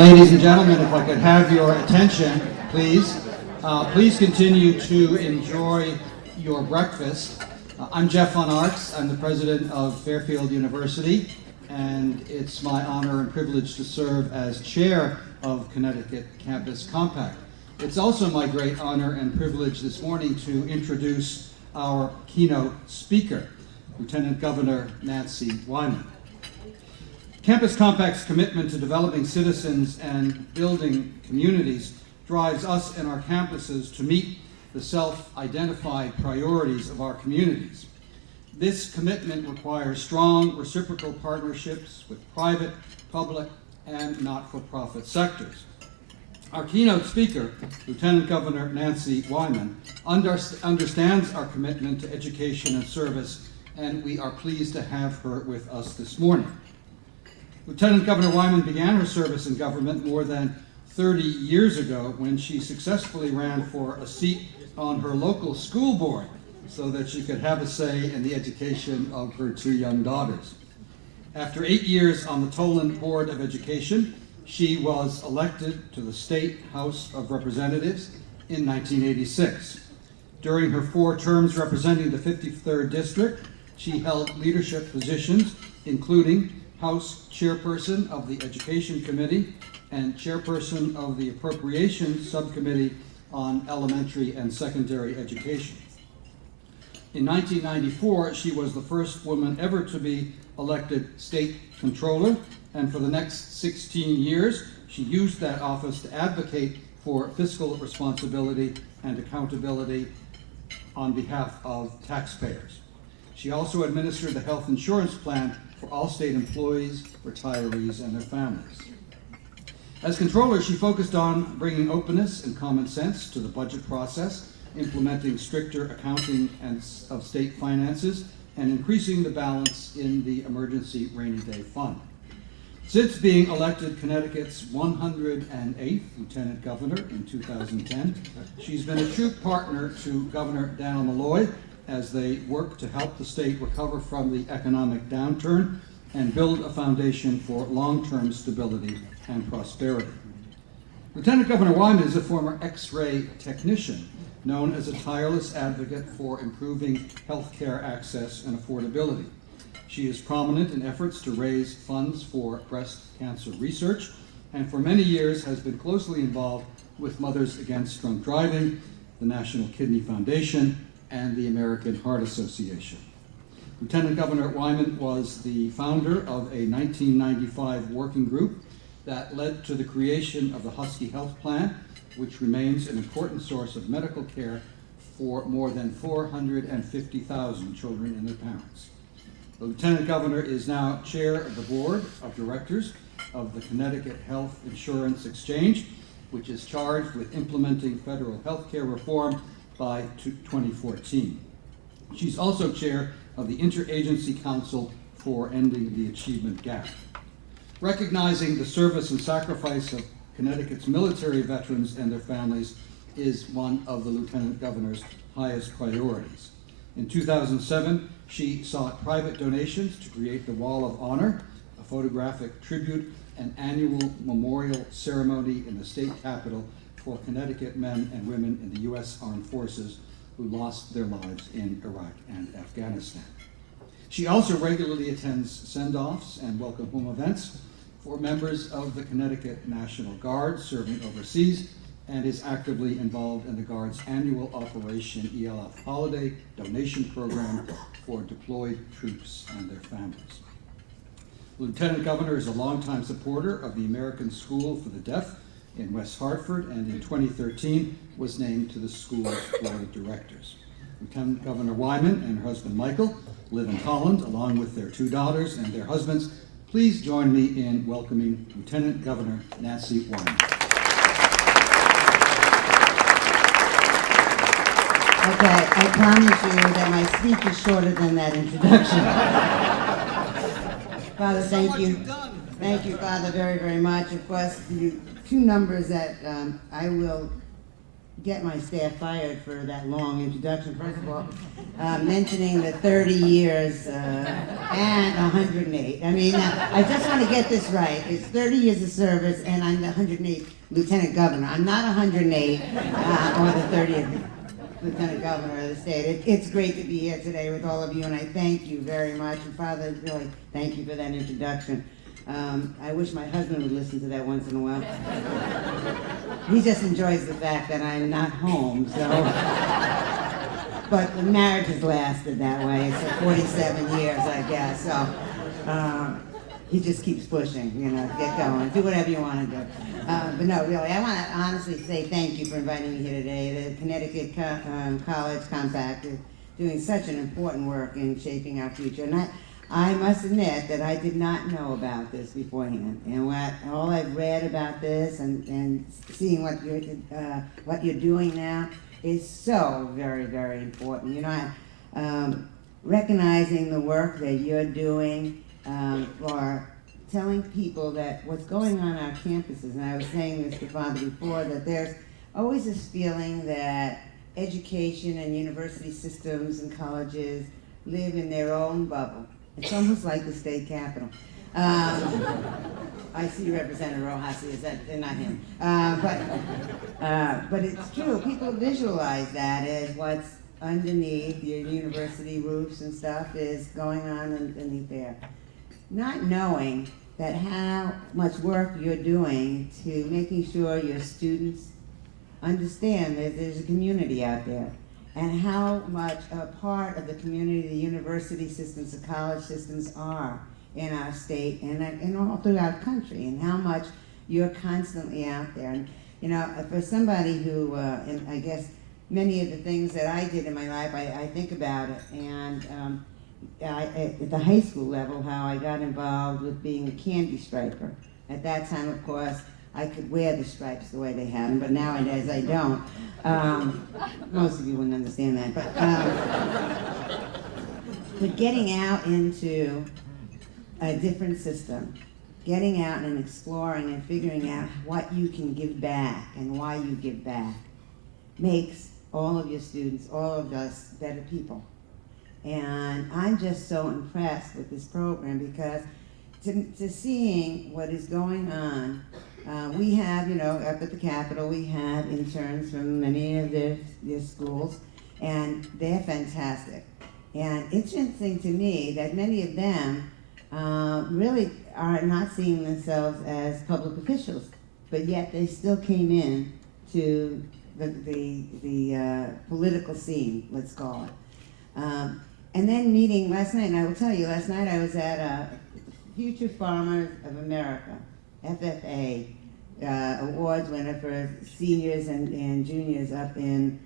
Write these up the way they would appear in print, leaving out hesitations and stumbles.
Ladies and gentlemen, if I could have your attention, please. Please continue to enjoy your breakfast. I'm Jeff Von Arx. I'm the president of Fairfield University, and it's my honor and privilege to serve as chair of Connecticut Campus Compact. It's also my great honor and privilege this morning to introduce our keynote speaker, Lieutenant Governor Nancy Wyman. Campus Compact's commitment to developing citizens and building communities drives us and our campuses to meet the self-identified priorities of our communities. This commitment requires strong reciprocal partnerships with private, public, and not-for-profit sectors. Our keynote speaker, Lieutenant Governor Nancy Wyman, understands our commitment to education and service, and we are pleased to have her with us this morning. Lieutenant Governor Wyman began her service in government more than 30 years ago when she successfully ran for a seat on her local school board so that she could have a say in the education of her two young daughters. After 8 years on the Tolan Board of Education, she was elected to the State House of Representatives in 1986. During her 4 terms representing the 53rd District, she held leadership positions, including House Chairperson of the Education Committee and Chairperson of the Appropriations Subcommittee on Elementary and Secondary Education. In 1994, she was the first woman ever to be elected State Controller, and for the next 16 years, she used that office to advocate for fiscal responsibility and accountability on behalf of taxpayers. She also administered the health insurance plan for all state employees, retirees, and their families. As Controller, she focused on bringing openness and common sense to the budget process, implementing stricter accounting of state finances, and increasing the balance in the Emergency Rainy Day Fund. Since being elected Connecticut's 108th Lieutenant Governor in 2010, she's been a true partner to Governor Dannel Malloy as they work to help the state recover from the economic downturn and build a foundation for long-term stability and prosperity. Lieutenant Governor Wyman is a former X-ray technician, known as a tireless advocate for improving healthcare access and affordability. She is prominent in efforts to raise funds for breast cancer research, and for many years has been closely involved with Mothers Against Drunk Driving, the National Kidney Foundation, and the American Heart Association. Lieutenant Governor Wyman was the founder of a 1995 working group that led to the creation of the Husky Health Plan, which remains an important source of medical care for more than 450,000 children and their parents. The Lieutenant Governor is now chair of the board of directors of the Connecticut Health Insurance Exchange, which is charged with implementing federal health care reform by 2014. She's also chair of the Interagency Council for Ending the Achievement Gap. Recognizing the service and sacrifice of Connecticut's military veterans and their families is one of the Lieutenant Governor's highest priorities. In 2007, she sought private donations to create the Wall of Honor, a photographic tribute and annual memorial ceremony in the state capitol for Connecticut men and women in the U.S. Armed Forces who lost their lives in Iraq and Afghanistan. She also regularly attends send-offs and welcome home events for members of the Connecticut National Guard serving overseas and is actively involved in the Guard's annual Operation ELF Holiday donation program for deployed troops and their families. Lieutenant Governor is a longtime supporter of the American School for the Deaf in West Hartford, and in 2013 was named to the school's board of directors. Lieutenant Governor Wyman and her husband Michael live in Holland along with their 2 daughters and their husbands. Please join me in welcoming Lieutenant Governor Nancy Wyman. Okay, I promise you that my speech is shorter than that introduction. Father, thank you. Thank you, Father, very, very much. Of course, 2 numbers that I will get my staff fired for that long introduction. First of all, mentioning the 30 years and 108. I mean, I just want to get this right. It's 30 years of service, and I'm the 108th Lieutenant Governor. I'm not 108 or the 30th Lieutenant Governor of the state. It's great to be here today with all of you, and I thank you very much. And Father, really, thank you for that introduction. I wish my husband would listen to that once in a while. He just enjoys the fact that I'm not home, so. But the marriage has lasted that way. It's 47 years, I guess, so. He just keeps pushing, you know, get going, do whatever you want to do. But no, really, I want to honestly say thank you for inviting me here today. The Connecticut College Compact is doing such an important work in shaping our future. And I must admit that I did not know about this beforehand. And all I've read about this and seeing what you're doing now is so very, very important. You know, recognizing the work that you're doing or telling people that what's going on our campuses, and I was saying this to Father before, that there's always this feeling that education and university systems and colleges live in their own bubble. It's almost like the state capitol. I see Representative Rojas, they're not him. But it's true, people visualize that as what's underneath your university roofs and stuff is going on underneath there. Not knowing that how much work you're doing to making sure your students understand that there's a community out there, and how much a part of the community the university systems, the college systems are in our state and all throughout the country, and how much you're constantly out there. And you know, for somebody who, and I guess many of the things that I did in my life, I think about it, and at the high school level, how I got involved with being a candy striper. At that time, of course, I could wear the stripes the way they had them, but nowadays I don't. Most of you wouldn't understand that. But getting out into a different system, getting out and exploring and figuring out what you can give back and why you give back makes all of your students, all of us, better people. And I'm just so impressed with this program because to seeing what is going on, we have, you know, up at the Capitol, we have interns from many of their schools, and they're fantastic. And it's interesting to me that many of them really are not seeing themselves as public officials, but yet they still came in to the political scene, let's call it. And then meeting last night, and I will tell you, last night I was at Future Farmers of America, FFA, awards winner for seniors and juniors up in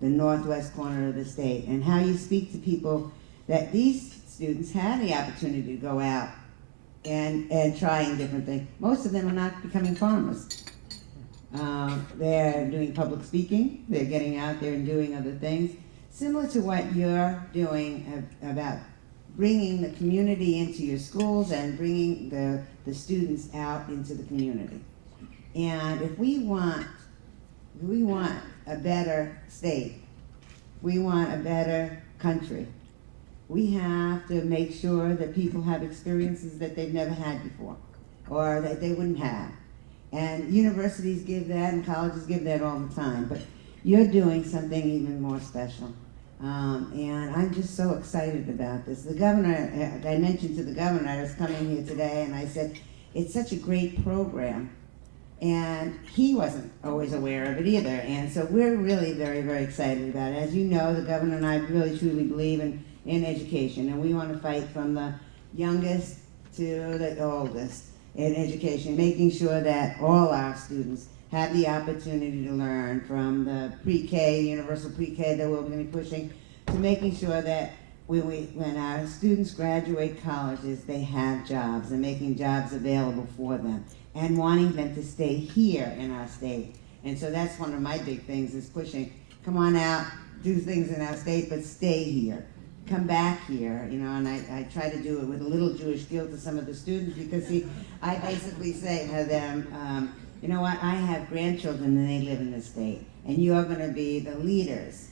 the northwest corner of the state, and how you speak to people that these students had the opportunity to go out and trying different things. Most of them are not becoming farmers. They're doing public speaking, they're getting out there and doing other things, similar to what you're doing about bringing the community into your schools and bringing the students out into the community. And if we want a better state, we want a better country, we have to make sure that people have experiences that they've never had before, or that they wouldn't have. And universities give that, and colleges give that all the time, but you're doing something even more special. And I'm just so excited about this. The governor, I mentioned to the governor, I was coming here today, and I said, it's such a great program. And he wasn't always aware of it either. And so we're really very, very excited about it. As you know, the governor and I really truly believe in education, and we want to fight from the youngest to the oldest in education, making sure that all our students have the opportunity to learn, from the pre-K, universal pre-K that we're going to be pushing, to making sure that when our students graduate colleges, they have jobs, and making jobs available for them, and wanting them to stay here in our state. And so that's one of my big things, is pushing, come on out, do things in our state, but stay here. Come back here, you know, and I try to do it with a little Jewish guilt to some of the students, because see, I basically say to them, you know what, I have grandchildren and they live in this state. and you're going to be the leaders.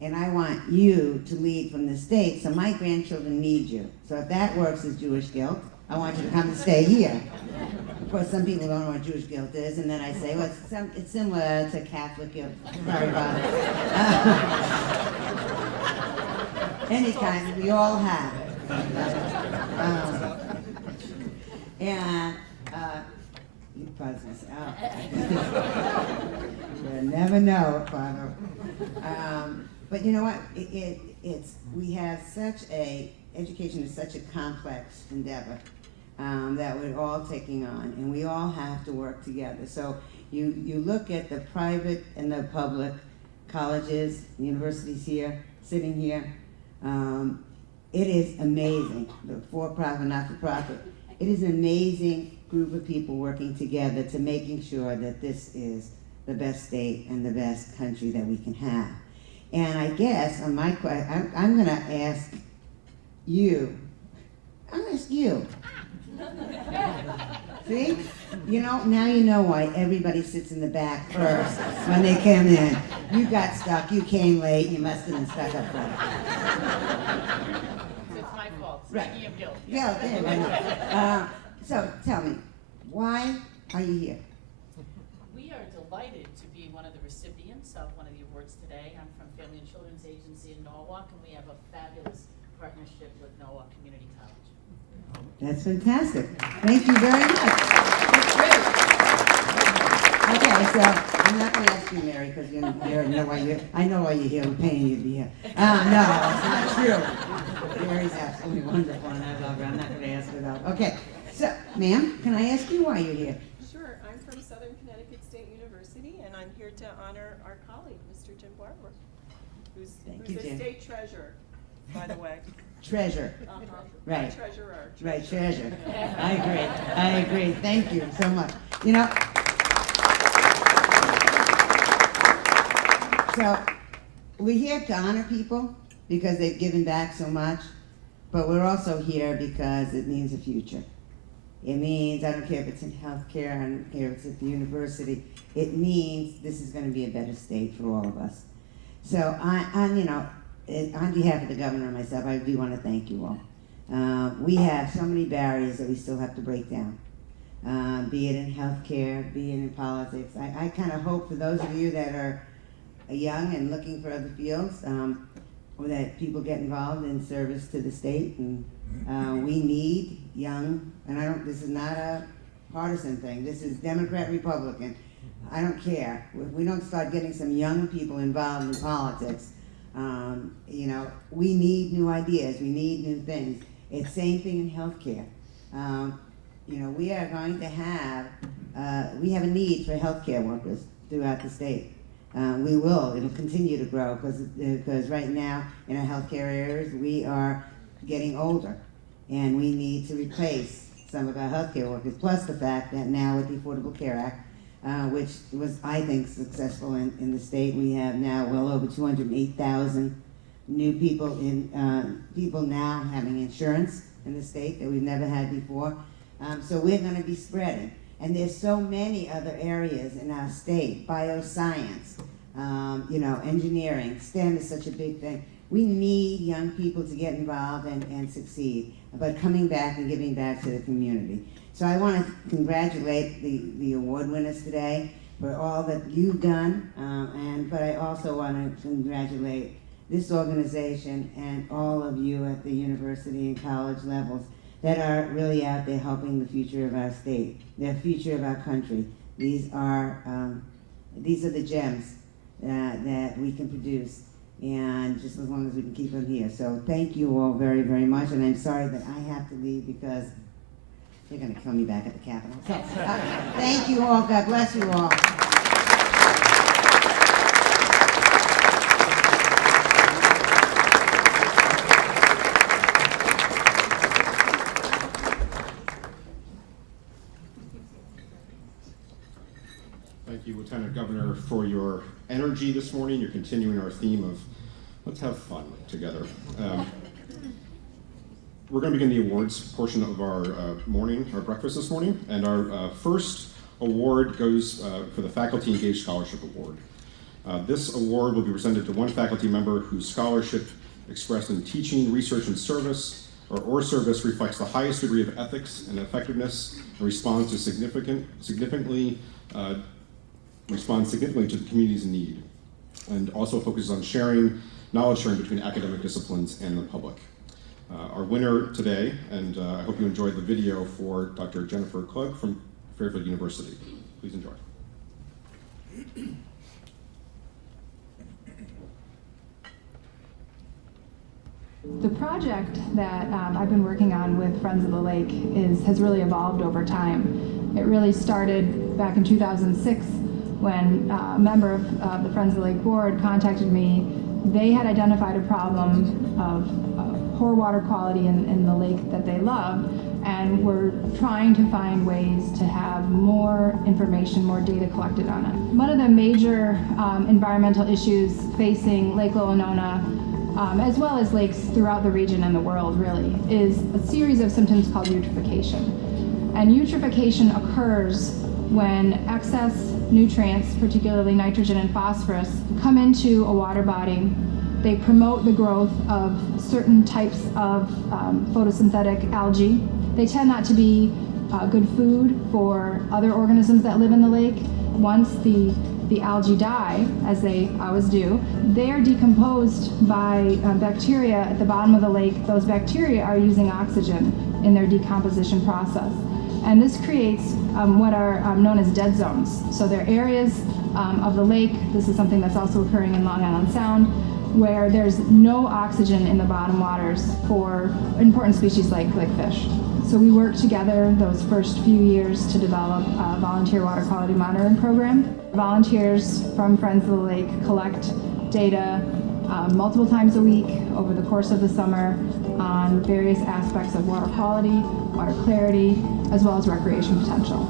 And I want you to lead from the state, so my grandchildren need you. So if that works as Jewish guilt, I want you to come and stay here. Of course, some people don't know what Jewish guilt is, and then I say, well, it's similar to Catholic guilt. Sorry about it. Any kind, we all have it. And you probably gonna say, you'll never know, Father. But you know what? We have education is such a complex endeavor that we're all taking on, and we all have to work together. So you look at the private and the public colleges, universities here, sitting here. It is amazing, the for-profit, not-for-profit. It is an amazing group of people working together to making sure that this is the best state and the best country that we can have. And I guess on my question, I'm going to ask you. I'm going to ask you. See? You know, now you know why everybody sits in the back first when they come in. You got stuck, you came late, you must have been stuck up front. So it's my fault. Right. Speaking of guilt. Yeah, okay, I know. So tell me, why are you here? We are delighted to be one of the recipients of one of the awards today. I'm from Family and Children's Agency in Norwalk, and we have a fabulous partnership with Norwalk Community College. That's fantastic. Thank you very much. That's great. Okay, so I'm not going to ask you, Mary, because you know why you're. I know why you're here. We're paying you to be here. No, it's not true. Mary's absolutely wonderful, and I love her. I'm not going to ask her though. Okay, so, ma'am, can I ask you why you're here? Sure. I'm from Southern Connecticut State University, and I'm here to honor our colleague, Mr. Jim Barber, who's you, the Jim. state treasurer, by the way. Treasure. Right. Treasurer. Right, treasure. I agree. Thank you so much. You know, so we're here to honor people because they've given back so much, but we're also here because it means a future. It means, I don't care if it's in healthcare, I don't care if it's at the university, it means this is going to be a better state for all of us. So on behalf of the governor and myself, I do want to thank you all. We have so many barriers that we still have to break down, be it in healthcare, be it in politics. I kind of hope for those of you that are young and looking for other fields, that people get involved in service to the state. And we need young, and this is not a partisan thing. This is Democrat, Republican. I don't care. If we don't start getting some young people involved in politics, we need new ideas. We need new things. It's same thing in healthcare. We are going to have, we have a need for healthcare workers throughout the state. It'll continue to grow because right now in our healthcare areas, we are getting older and we need to replace some of our healthcare workers, plus the fact that now with the Affordable Care Act, which was, I think, successful in the state. We have now well over 208,000 new people people now having insurance in the state that we've never had before. So we're going to be spreading. And there's so many other areas in our state, bioscience, engineering. STEM is such a big thing. We need young people to get involved and succeed, but coming back and giving back to the community. So I want to congratulate the award winners today for all that you've done, but I also want to congratulate this organization and all of you at the university and college levels that are really out there helping the future of our state, the future of our country. These are the gems that we can produce, and just as long as we can keep them here. So thank you all very, very much, and I'm sorry that I have to leave because they're going to kill me back at the Capitol. So, thank you all. God bless you all. Thank you, Lieutenant Governor, for your energy this morning. You're continuing our theme of let's have fun together. We're going to begin the awards portion of our breakfast this morning, and our first award goes for the Faculty Engaged Scholarship Award. This award will be presented to one faculty member whose scholarship expressed in teaching, research, and service, or service reflects the highest degree of ethics and effectiveness and responds significantly to the community's need, and also focuses on knowledge sharing between academic disciplines and the public. Our winner today, and I hope you enjoyed the video for Dr. Jennifer Klug from Fairfield University. Please enjoy. The project that I've been working on with Friends of the Lake has really evolved over time. It really started back in 2006 when a member of the Friends of the Lake board contacted me. They had identified a problem of poor water quality in the lake that they loved, and were trying to find ways to have more information, more data collected on it. One of the major environmental issues facing Lake Lowenona, as well as lakes throughout the region and the world really, is a series of symptoms called eutrophication. And eutrophication occurs when excess nutrients, particularly nitrogen and phosphorus, come into a water body. They promote the growth of certain types of photosynthetic algae. They tend not to be good food for other organisms that live in the lake. Once the algae die, as they always do, they are decomposed by bacteria at the bottom of the lake. Those bacteria are using oxygen in their decomposition process. And this creates what are known as dead zones. So they're areas of the lake, this is something that's also occurring in Long Island Sound, where there's no oxygen in the bottom waters for important species like fish. So we worked together those first few years to develop a volunteer water quality monitoring program. Volunteers from Friends of the Lake collect data multiple times a week over the course of the summer on various aspects of water quality, water clarity, as well as recreation potential.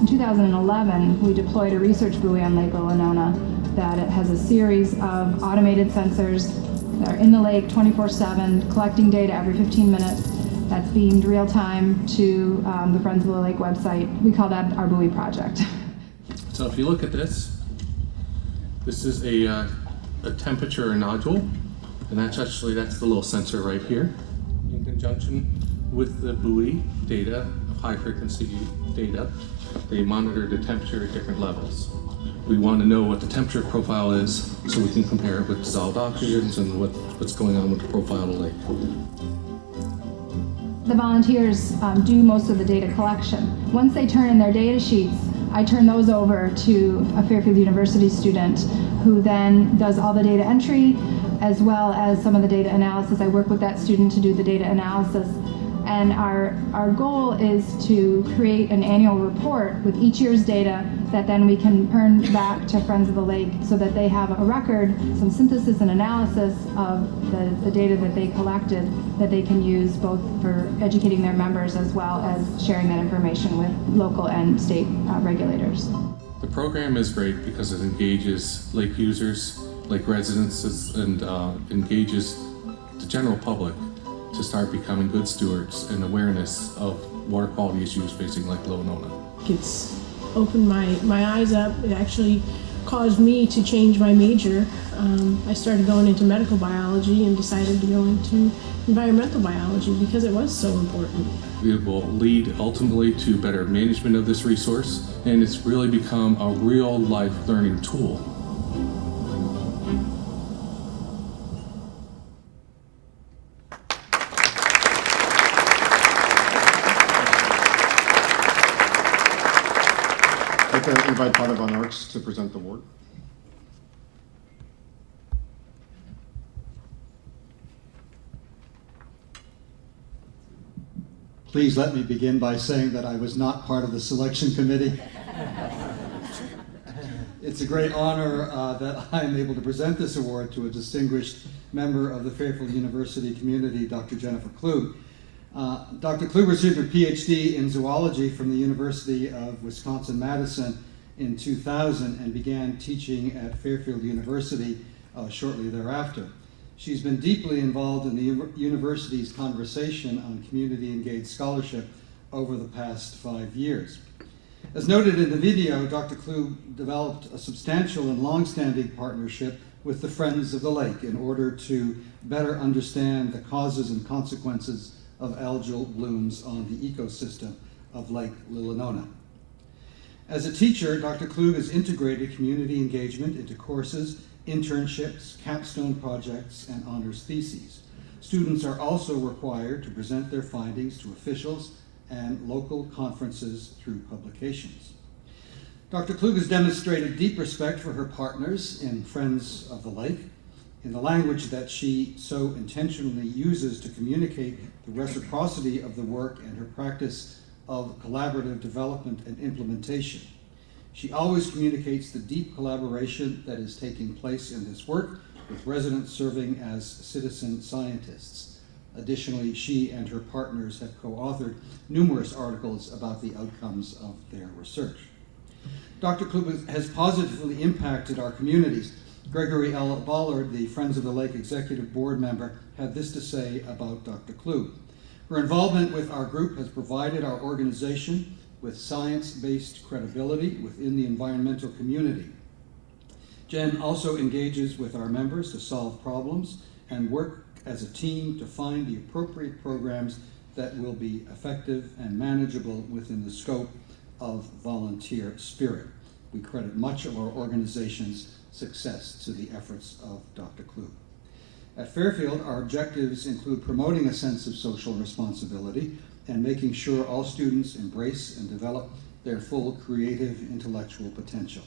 In 2011, we deployed a research buoy on Lake Lowenona that it has a series of automated sensors that are in the lake 24/7, collecting data every 15 minutes. That's beamed real time to the Friends of the Lake website. We call that our buoy project. So if you look at this is a temperature nodule, and that's the little sensor right here. In conjunction with the buoy data, high frequency data, they monitor the temperature at different levels. We want to know what the temperature profile is so we can compare it with dissolved oxygens and what's going on with the profile of the lake. The volunteers do most of the data collection. Once they turn in their data sheets, I turn those over to a Fairfield University student who then does all the data entry as well as some of the data analysis. I work with that student to do the data analysis. And our goal is to create an annual report with each year's data that then we can turn back to Friends of the Lake so that they have a record, some synthesis and analysis of the data that they collected that they can use both for educating their members as well as sharing that information with local and state regulators. The program is great because it engages lake users, lake residents, and engages the general public to start becoming good stewards and awareness of water quality issues facing Lake Lowenona. It's opened my eyes up. It actually caused me to change my major. I started going into medical biology and decided to go into environmental biology because it was so important. It will lead ultimately to better management of this resource, and it's really become a real life learning tool. I'd like to invite Father Von Arx to present the award. Please let me begin by saying that I was not part of the selection committee. It's a great honor that I am able to present this award to a distinguished member of the Fairfield University community, Dr. Jennifer Klug. Dr. Klug received her PhD in zoology from the University of Wisconsin-Madison in 2000 and began teaching at Fairfield University shortly thereafter. She's been deeply involved in the university's conversation on community-engaged scholarship over the past 5 years. As noted in the video, Dr. Klug developed a substantial and long-standing partnership with the Friends of the Lake in order to better understand the causes and consequences of algal blooms on the ecosystem of Lake Lilanona. As a teacher, Dr. Klug has integrated community engagement into courses, internships, capstone projects, and honors theses. Students are also required to present their findings to officials and local conferences through publications. Dr. Klug has demonstrated deep respect for her partners in Friends of the Lake, in the language that she so intentionally uses to communicate the reciprocity of the work and her practice of collaborative development and implementation. She always communicates the deep collaboration that is taking place in this work, with residents serving as citizen scientists. Additionally, she and her partners have co-authored numerous articles about the outcomes of their research. Dr. Klug has positively impacted our communities. Gregory L. Ballard, the Friends of the Lake Executive Board member, had this to say about Dr. Klug. Her involvement with our group has provided our organization with science-based credibility within the environmental community. Jen also engages with our members to solve problems and work as a team to find the appropriate programs that will be effective and manageable within the scope of volunteer spirit. We credit much of our organization's success to the efforts of Dr. Klug. At Fairfield, our objectives include promoting a sense of social responsibility and making sure all students embrace and develop their full creative intellectual potential.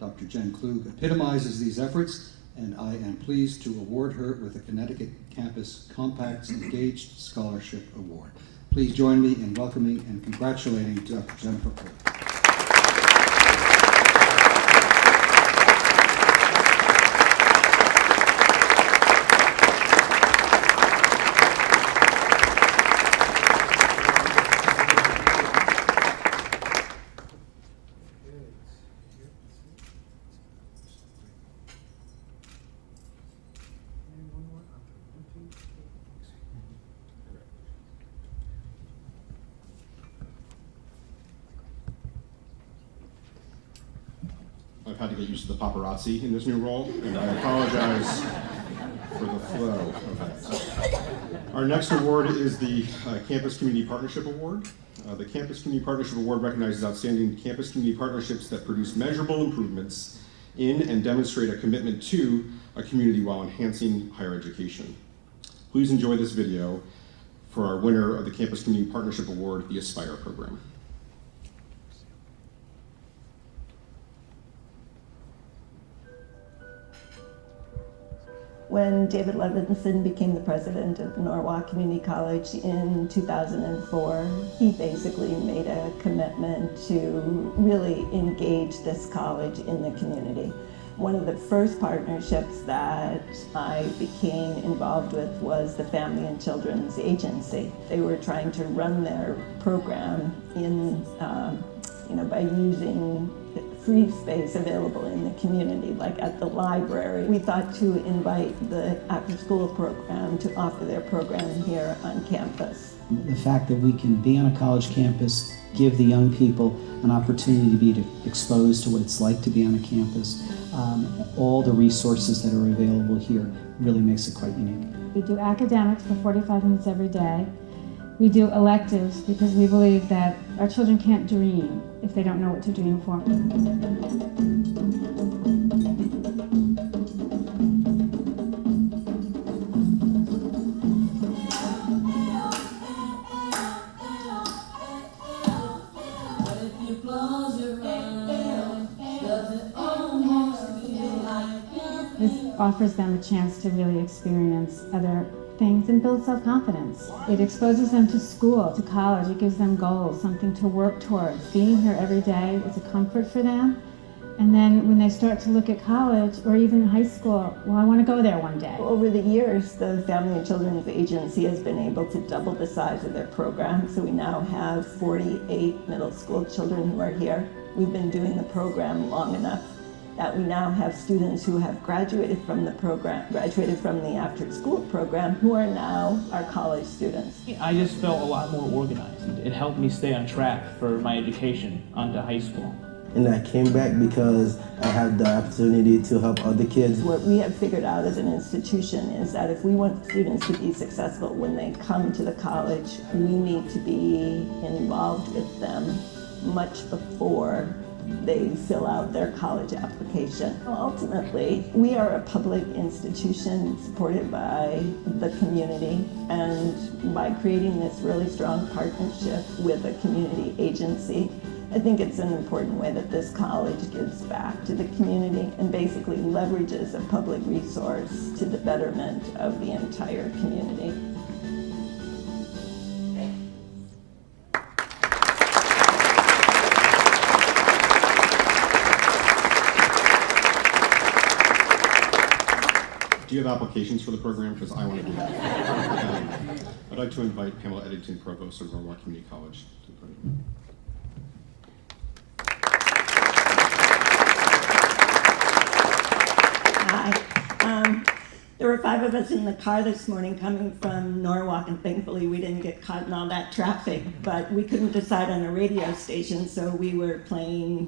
Dr. Jen Klug epitomizes these efforts, and I am pleased to award her with the Connecticut Campus Compact's Engaged Scholarship Award. Please join me in welcoming and congratulating Dr. Jennifer Klug. I've had to get used to the paparazzi in this new role, and I apologize for the flow of that. Our next award is the Campus Community Partnership Award. The Campus Community Partnership Award recognizes outstanding campus community partnerships that produce measurable improvements in and demonstrate a commitment to a community while enhancing higher education. Please enjoy this video for our winner of the Campus Community Partnership Award, the Aspire program. When David Levinson became the president of Norwalk Community College in 2004, he basically made a commitment to really engage this college in the community. One of the first partnerships that I became involved with was the Family and Children's Agency. They were trying to run their program in, by using free space available in the community, like at the library. We thought to invite the after-school program to offer their program here on campus. The fact that we can be on a college campus, give the young people an opportunity to be exposed to what it's like to be on a campus, all the resources that are available here really makes it quite unique. We do academics for 45 minutes every day. We do electives because we believe that our children can't dream if they don't know what to dream for. This offers them a chance to really experience other things and build self-confidence. It exposes them to school, to college. It gives them goals, something to work towards. Being here every day is a comfort for them. And then when they start to look at college or even high school, well, I want to go there one day. Over the years, the Family and Children's Agency has been able to double the size of their program. So we now have 48 middle school children who are here. We've been doing the program long enough that we now have students who have graduated from the program, graduated from the after-school program, who are now our college students. I just felt a lot more organized. It helped me stay on track for my education onto high school. And I came back because I had the opportunity to help other kids. What we have figured out as an institution is that if we want students to be successful when they come to the college, we need to be involved with them much before they fill out their college application. Ultimately, we are a public institution supported by the community, and by creating this really strong partnership with a community agency, I think it's an important way that this college gives back to the community and basically leverages a public resource to the betterment of the entire community. Do you have applications for the program? Because I want to do that. I'd like to invite Pamela Eddington, Provost of Norwalk Community College, to the podium. There were 5 of us in the car this morning coming from Norwalk, and thankfully we didn't get caught in all that traffic, but we couldn't decide on a radio station, so we were playing,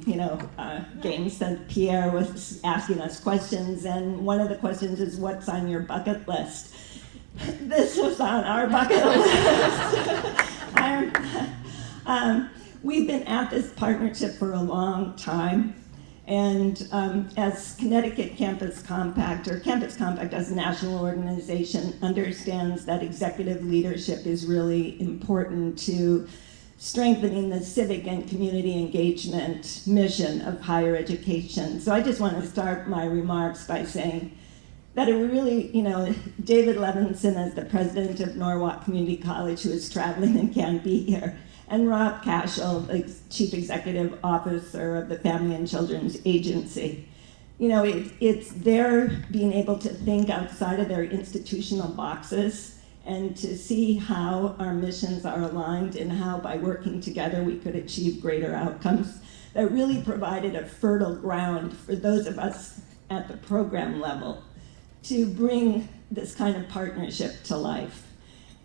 games that Pierre was asking us questions, and one of the questions is, what's on your bucket list? This was on our bucket list. We've been at this partnership for a long time. And as Connecticut Campus Compact, or Campus Compact as a national organization, understands that executive leadership is really important to strengthening the civic and community engagement mission of higher education. So I just want to start my remarks by saying that it really, David Levinson as the president of Norwalk Community College, who is traveling and can't be here, and Rob Cashel, the Chief Executive Officer of the Family and Children's Agency. It's their being able to think outside of their institutional boxes and to see how our missions are aligned and how by working together we could achieve greater outcomes that really provided a fertile ground for those of us at the program level to bring this kind of partnership to life.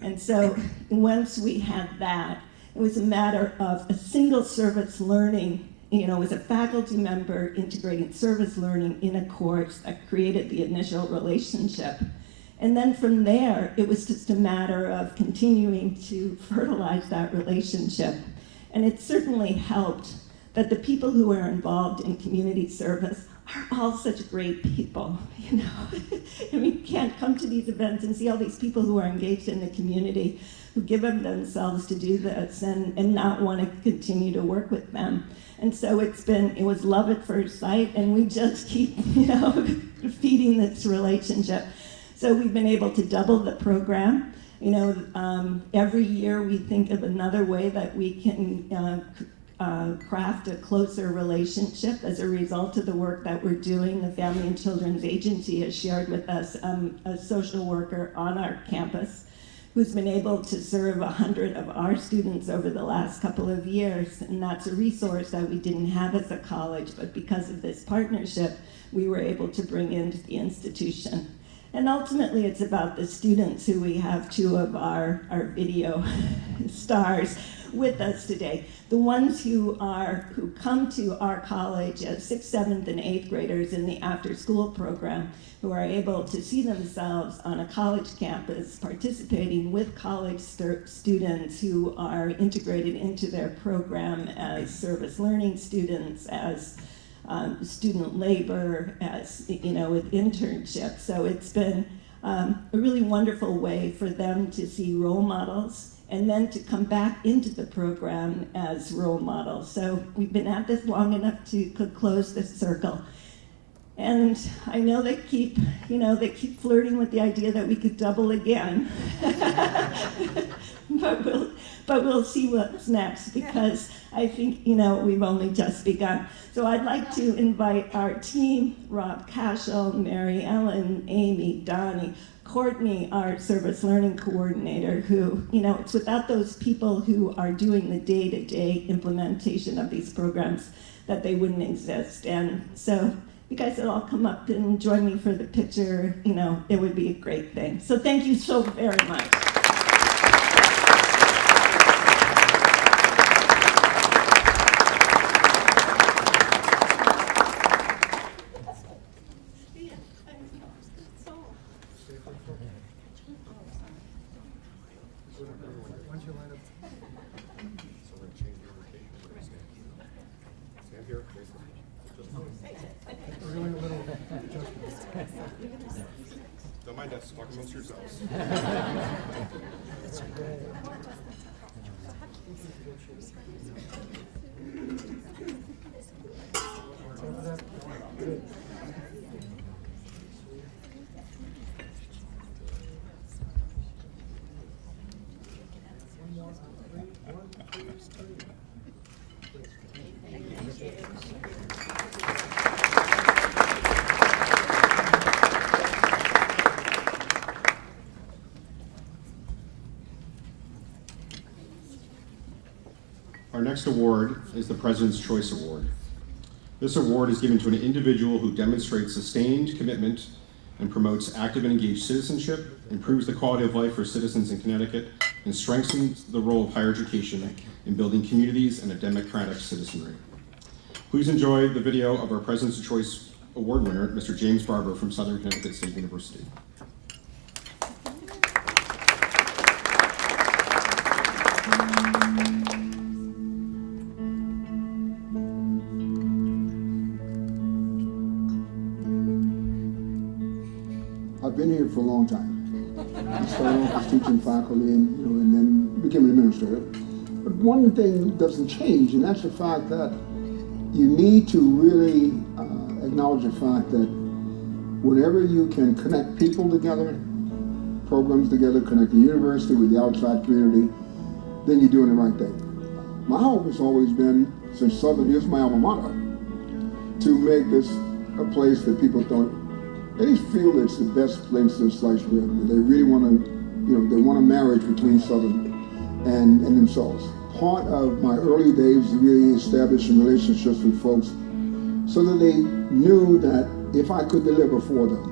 And so once we had that, it was a matter of a single service learning, as a faculty member integrating service learning in a course that created the initial relationship. And then from there, it was just a matter of continuing to fertilize that relationship. And it certainly helped that the people who are involved in community service are all such great people, you can't come to these events and see all these people who are engaged in the community, who give of themselves to do this and not want to continue to work with them. And so it was love at first sight, and we just keep, feeding this relationship. So we've been able to double the program. Every year we think of another way that we can craft a closer relationship as a result of the work that we're doing. The Family and Children's Agency has shared with us a social worker on our campus who's been able to serve 100 of our students over the last couple of years. And that's a resource that we didn't have as a college, but because of this partnership, we were able to bring into the institution. And ultimately, it's about the students who we have 2 of our video stars with us today. The ones who come to our college as 6th, 7th, and 8th graders in the after-school program, who are able to see themselves on a college campus participating with college students who are integrated into their program as service learning students, as student labor, as with internships. So it's been a really wonderful way for them to see role models and then to come back into the program as role models. So we've been at this long enough to close this circle. And I know they keep flirting with the idea that we could double again. but we'll see what's next, because I think, we've only just begun. So I'd like to invite our team, Rob Cashel, Mary Ellen, Amy, Donnie, Courtney, our service learning coordinator, who, it's without those people who are doing the day-to-day implementation of these programs that they wouldn't exist. And so you guys would all come up and join me for the picture, you know, it would be a great thing. So thank you so very much. Don't mind us, talk amongst yourselves. Our next award is the President's Choice Award. This award is given to an individual who demonstrates sustained commitment and promotes active and engaged citizenship, improves the quality of life for citizens in Connecticut, and strengthens the role of higher education in building communities and a democratic citizenry. Please enjoy the video of our President's Choice Award winner, Mr. James Barber from Southern Connecticut State University. I've been here for a long time. I started off as teaching faculty and then became an administrator. But one thing doesn't change, and that's the fact that you need to really acknowledge the fact that whenever you can connect people together, programs together, connect the university with the outside community, then you're doing the right thing. My hope has always been, since Southern, here's my alma mater, to make this a place that people they feel it's the best place to slice bread. They really want to, they want a marriage between Southern and themselves. Part of my early days was really establishing relationships with folks so that they knew that if I could deliver for them,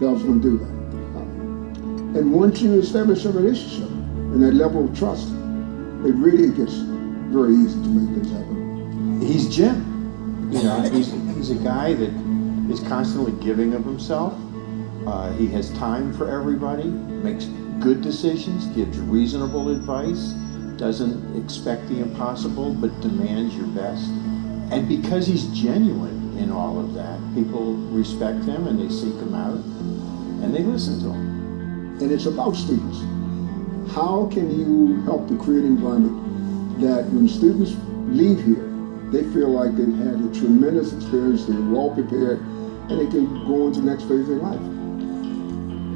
that I was going to do that. And once you establish a relationship and that level of trust, it really gets very easy to make things happen. He's Jim. He's a guy that is constantly giving of himself. He has time for everybody, makes good decisions, gives reasonable advice, doesn't expect the impossible, but demands your best. And because he's genuine in all of that, people respect him and they seek him out and they listen to him. And it's about students. How can you help to create an environment that when students leave here, they feel like they've had a tremendous experience, they're well prepared, and they can go on to the next phase of their life.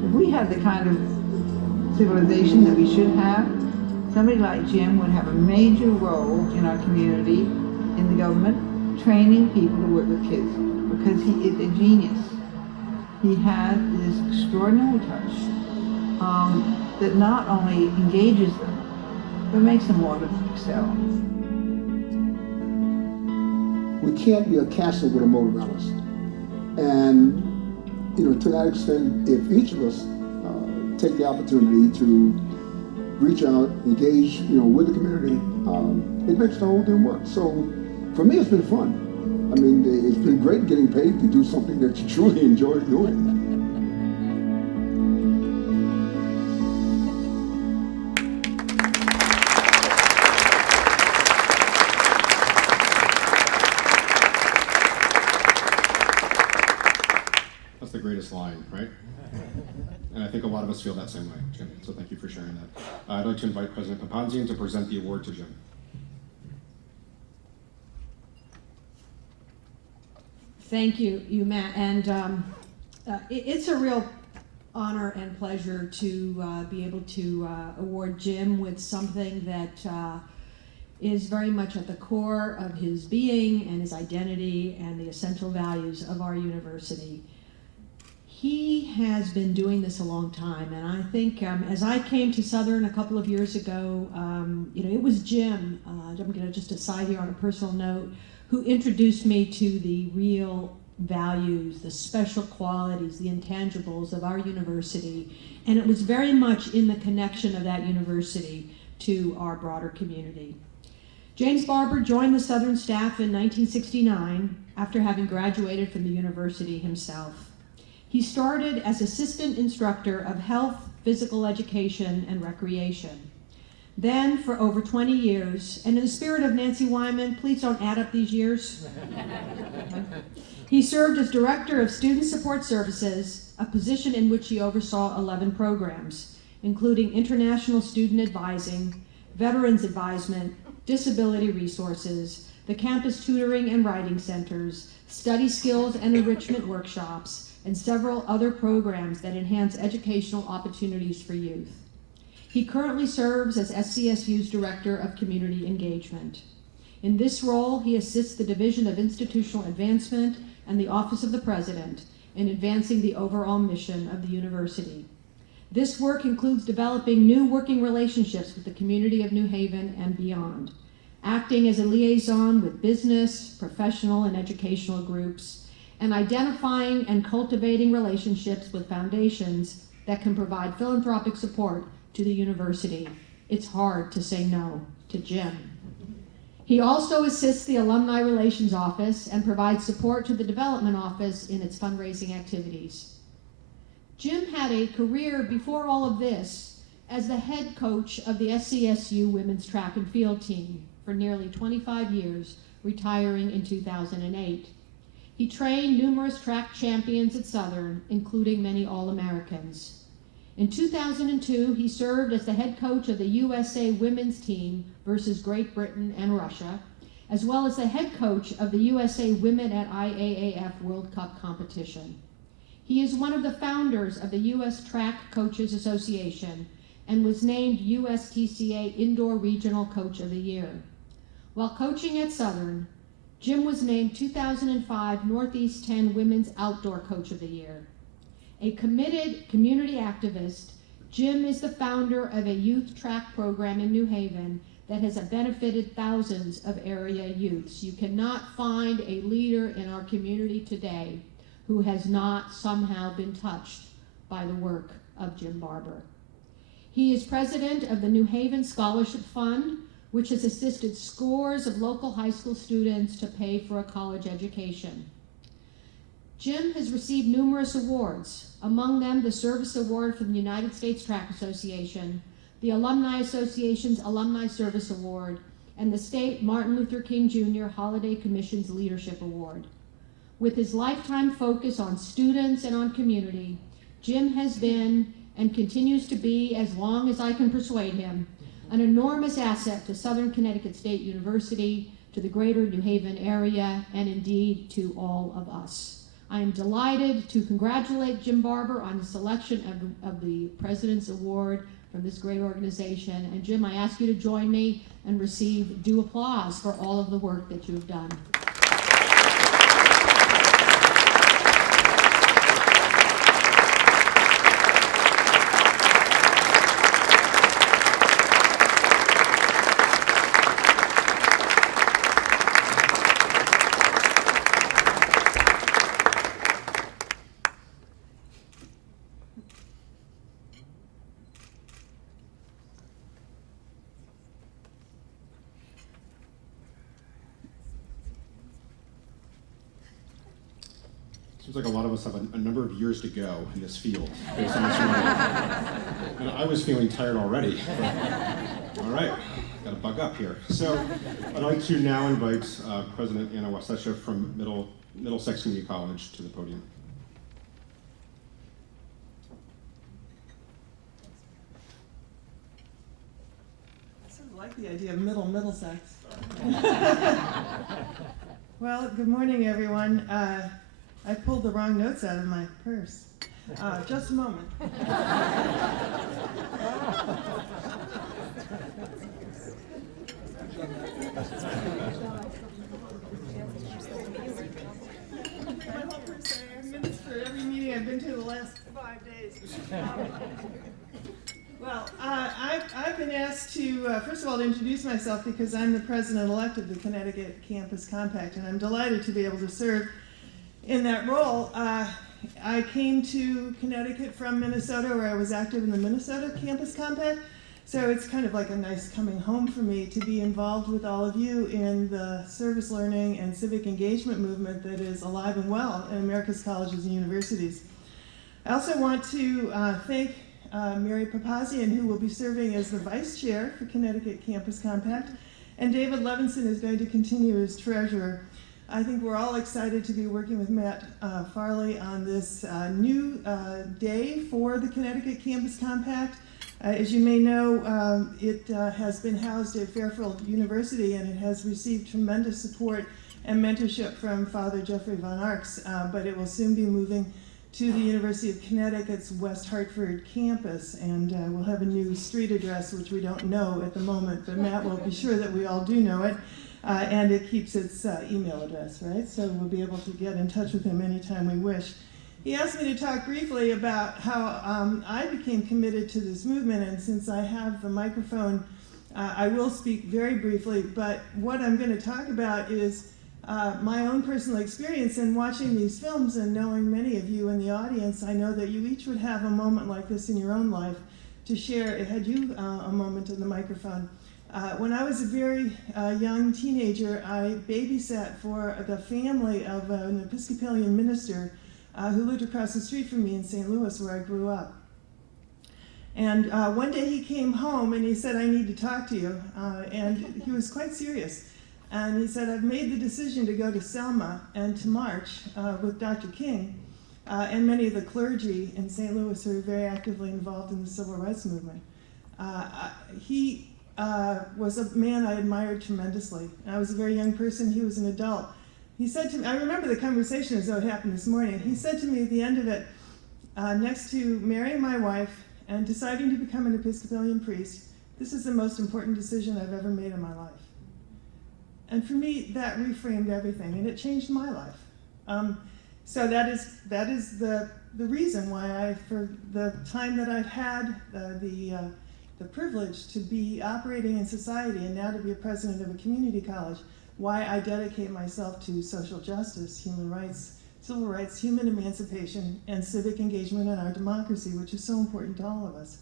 If we had the kind of civilization that we should have, somebody like Jim would have a major role in our community, in the government, training people to work with kids, because he is a genius. He has this extraordinary touch that not only engages them, but makes them want to excel. We can't be a castle with a moat around us. And, to that extent, if each of us take the opportunity to reach out, engage, with the community, it makes the whole thing work. So, for me, it's been fun. I mean, it's been great getting paid to do something that you truly enjoy doing. That's the greatest line, right? And I think a lot of us feel that same way, Jim. So thank you for sharing that. I'd like to invite President Papanzian to present the award to Jim. Thank you, Matt. And it's a real honor and pleasure to be able to award Jim with something that is very much at the core of his being and his identity and the essential values of our university. He has been doing this a long time, and I think as I came to Southern a couple of years ago, it was Jim, I'm going to just aside here on a personal note, who introduced me to the real values, the special qualities, the intangibles of our university. And it was very much in the connection of that university to our broader community. James Barber joined the Southern staff in 1969 after having graduated from the university himself. He started as assistant instructor of health, physical education, and recreation. Then, for over 20 years, and in the spirit of Nancy Wyman, please don't add up these years, he served as Director of Student Support Services, a position in which he oversaw 11 programs, including International Student Advising, Veterans Advisement, Disability Resources, the Campus Tutoring and Writing Centers, Study Skills and Enrichment Workshops, and several other programs that enhance educational opportunities for youth. He currently serves as SCSU's Director of Community Engagement. In this role, he assists the Division of Institutional Advancement and the Office of the President in advancing the overall mission of the university. This work includes developing new working relationships with the community of New Haven and beyond, acting as a liaison with business, professional, and educational groups, and identifying and cultivating relationships with foundations that can provide philanthropic support to the university. It's hard to say no to Jim. He also assists the Alumni Relations Office and provides support to the Development Office in its fundraising activities. Jim had a career before all of this as the head coach of the SCSU women's track and field team for nearly 25 years, retiring in 2008. He trained numerous track champions at Southern, including many All-Americans. In 2002, he served as the head coach of the USA women's team versus Great Britain and Russia, as well as the head coach of the USA Women at IAAF World Cup competition. He is one of the founders of the U.S. Track Coaches Association and was named USTCA Indoor Regional Coach of the Year. While coaching at Southern, Jim was named 2005 Northeast 10 Women's Outdoor Coach of the Year. A committed community activist, Jim is the founder of a youth track program in New Haven that has benefited thousands of area youths. You cannot find a leader in our community today who has not somehow been touched by the work of Jim Barber. He is president of the New Haven Scholarship Fund, which has assisted scores of local high school students to pay for a college education. Jim has received numerous awards, among them the Service Award from the United States Track Association, the Alumni Association's Alumni Service Award, and the State Martin Luther King Jr. Holiday Commission's Leadership Award. With his lifetime focus on students and on community, Jim has been and continues to be, as long as I can persuade him, an enormous asset to Southern Connecticut State University, to the greater New Haven area, and indeed to all of us. I am delighted to congratulate Jim Barber on the selection of the President's Award from this great organization. And Jim, I ask you to join me and receive due applause for all of the work that you have done. Seems like a lot of us have a number of years to go in this field based on this running. And I was feeling tired already. But, all right, got to bug up here. So I'd like to now invite President Anna Wasesha from Middlesex Community College to the podium. I sort of like the idea of Middlesex. Well, good morning, everyone. I pulled the wrong notes out of my purse. Just a moment. My whole purse, I have minutes for every meeting I've been to the last 5 days. Well, I've been asked to, first of all, to introduce myself because I'm the president-elect of the Connecticut Campus Compact, and I'm delighted to be able to serve in that role. I came to Connecticut from Minnesota, where I was active in the Minnesota Campus Compact, so it's kind of like a nice coming home for me to be involved with all of you in the service learning and civic engagement movement that is alive and well in America's colleges and universities. I also want to thank Mary Papazian, who will be serving as the vice chair for Connecticut Campus Compact, and David Levinson is going to continue as treasurer. I think we're all excited to be working with Matt Farley on this new day for the Connecticut Campus Compact. As you may know, it has been housed at Fairfield University, and it has received tremendous support and mentorship from Father Jeffrey Von Arx, but it will soon be moving to the University of Connecticut's West Hartford campus, and we'll have a new street address, which we don't know at the moment, but Matt will be sure that we all do know it, and it keeps its email address, right? So we'll be able to get in touch with him anytime we wish. He asked me to talk briefly about how I became committed to this movement, and since I have the microphone, I will speak very briefly, but what I'm going to talk about is my own personal experience in watching these films and knowing many of you in the audience. I know that you each would have a moment like this in your own life to share. Had you a moment in the microphone? When I was a very young teenager, I babysat for the family of an Episcopalian minister who lived across the street from me in St. Louis, where I grew up. And one day he came home and he said, "I need to talk to you." And he was quite serious. And he said, "I've made the decision to go to Selma and to march with Dr. King and many of the clergy in St. Louis who are very actively involved in the civil rights movement." He was a man I admired tremendously. I was a very young person. He was an adult. He said to me, I remember the conversation as though it happened this morning. He said to me at the end of it, next to marrying my wife and deciding to become an Episcopalian priest, "This is the most important decision I've ever made in my life." And for me, that reframed everything, and it changed my life. So that is the reason why for the time that I've had the privilege to be operating in society and now to be a president of a community college, why I dedicate myself to social justice, human rights, civil rights, human emancipation, and civic engagement in our democracy, which is so important to all of us.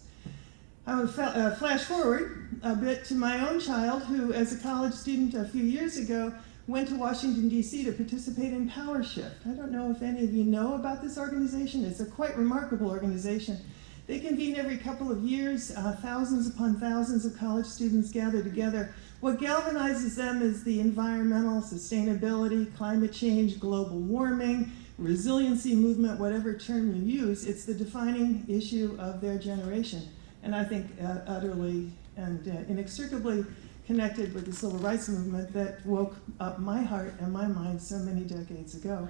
I would flash forward a bit to my own child, who, as a college student a few years ago, went to Washington, D.C. to participate in PowerShift. I don't know if any of you know about this organization. It's a quite remarkable organization. They convene every couple of years. Thousands upon thousands of college students gather together. What galvanizes them is the environmental, sustainability, climate change, global warming, resiliency movement, whatever term you use. It's the defining issue of their generation, and I think utterly and inextricably connected with the civil rights movement that woke up my heart and my mind so many decades ago.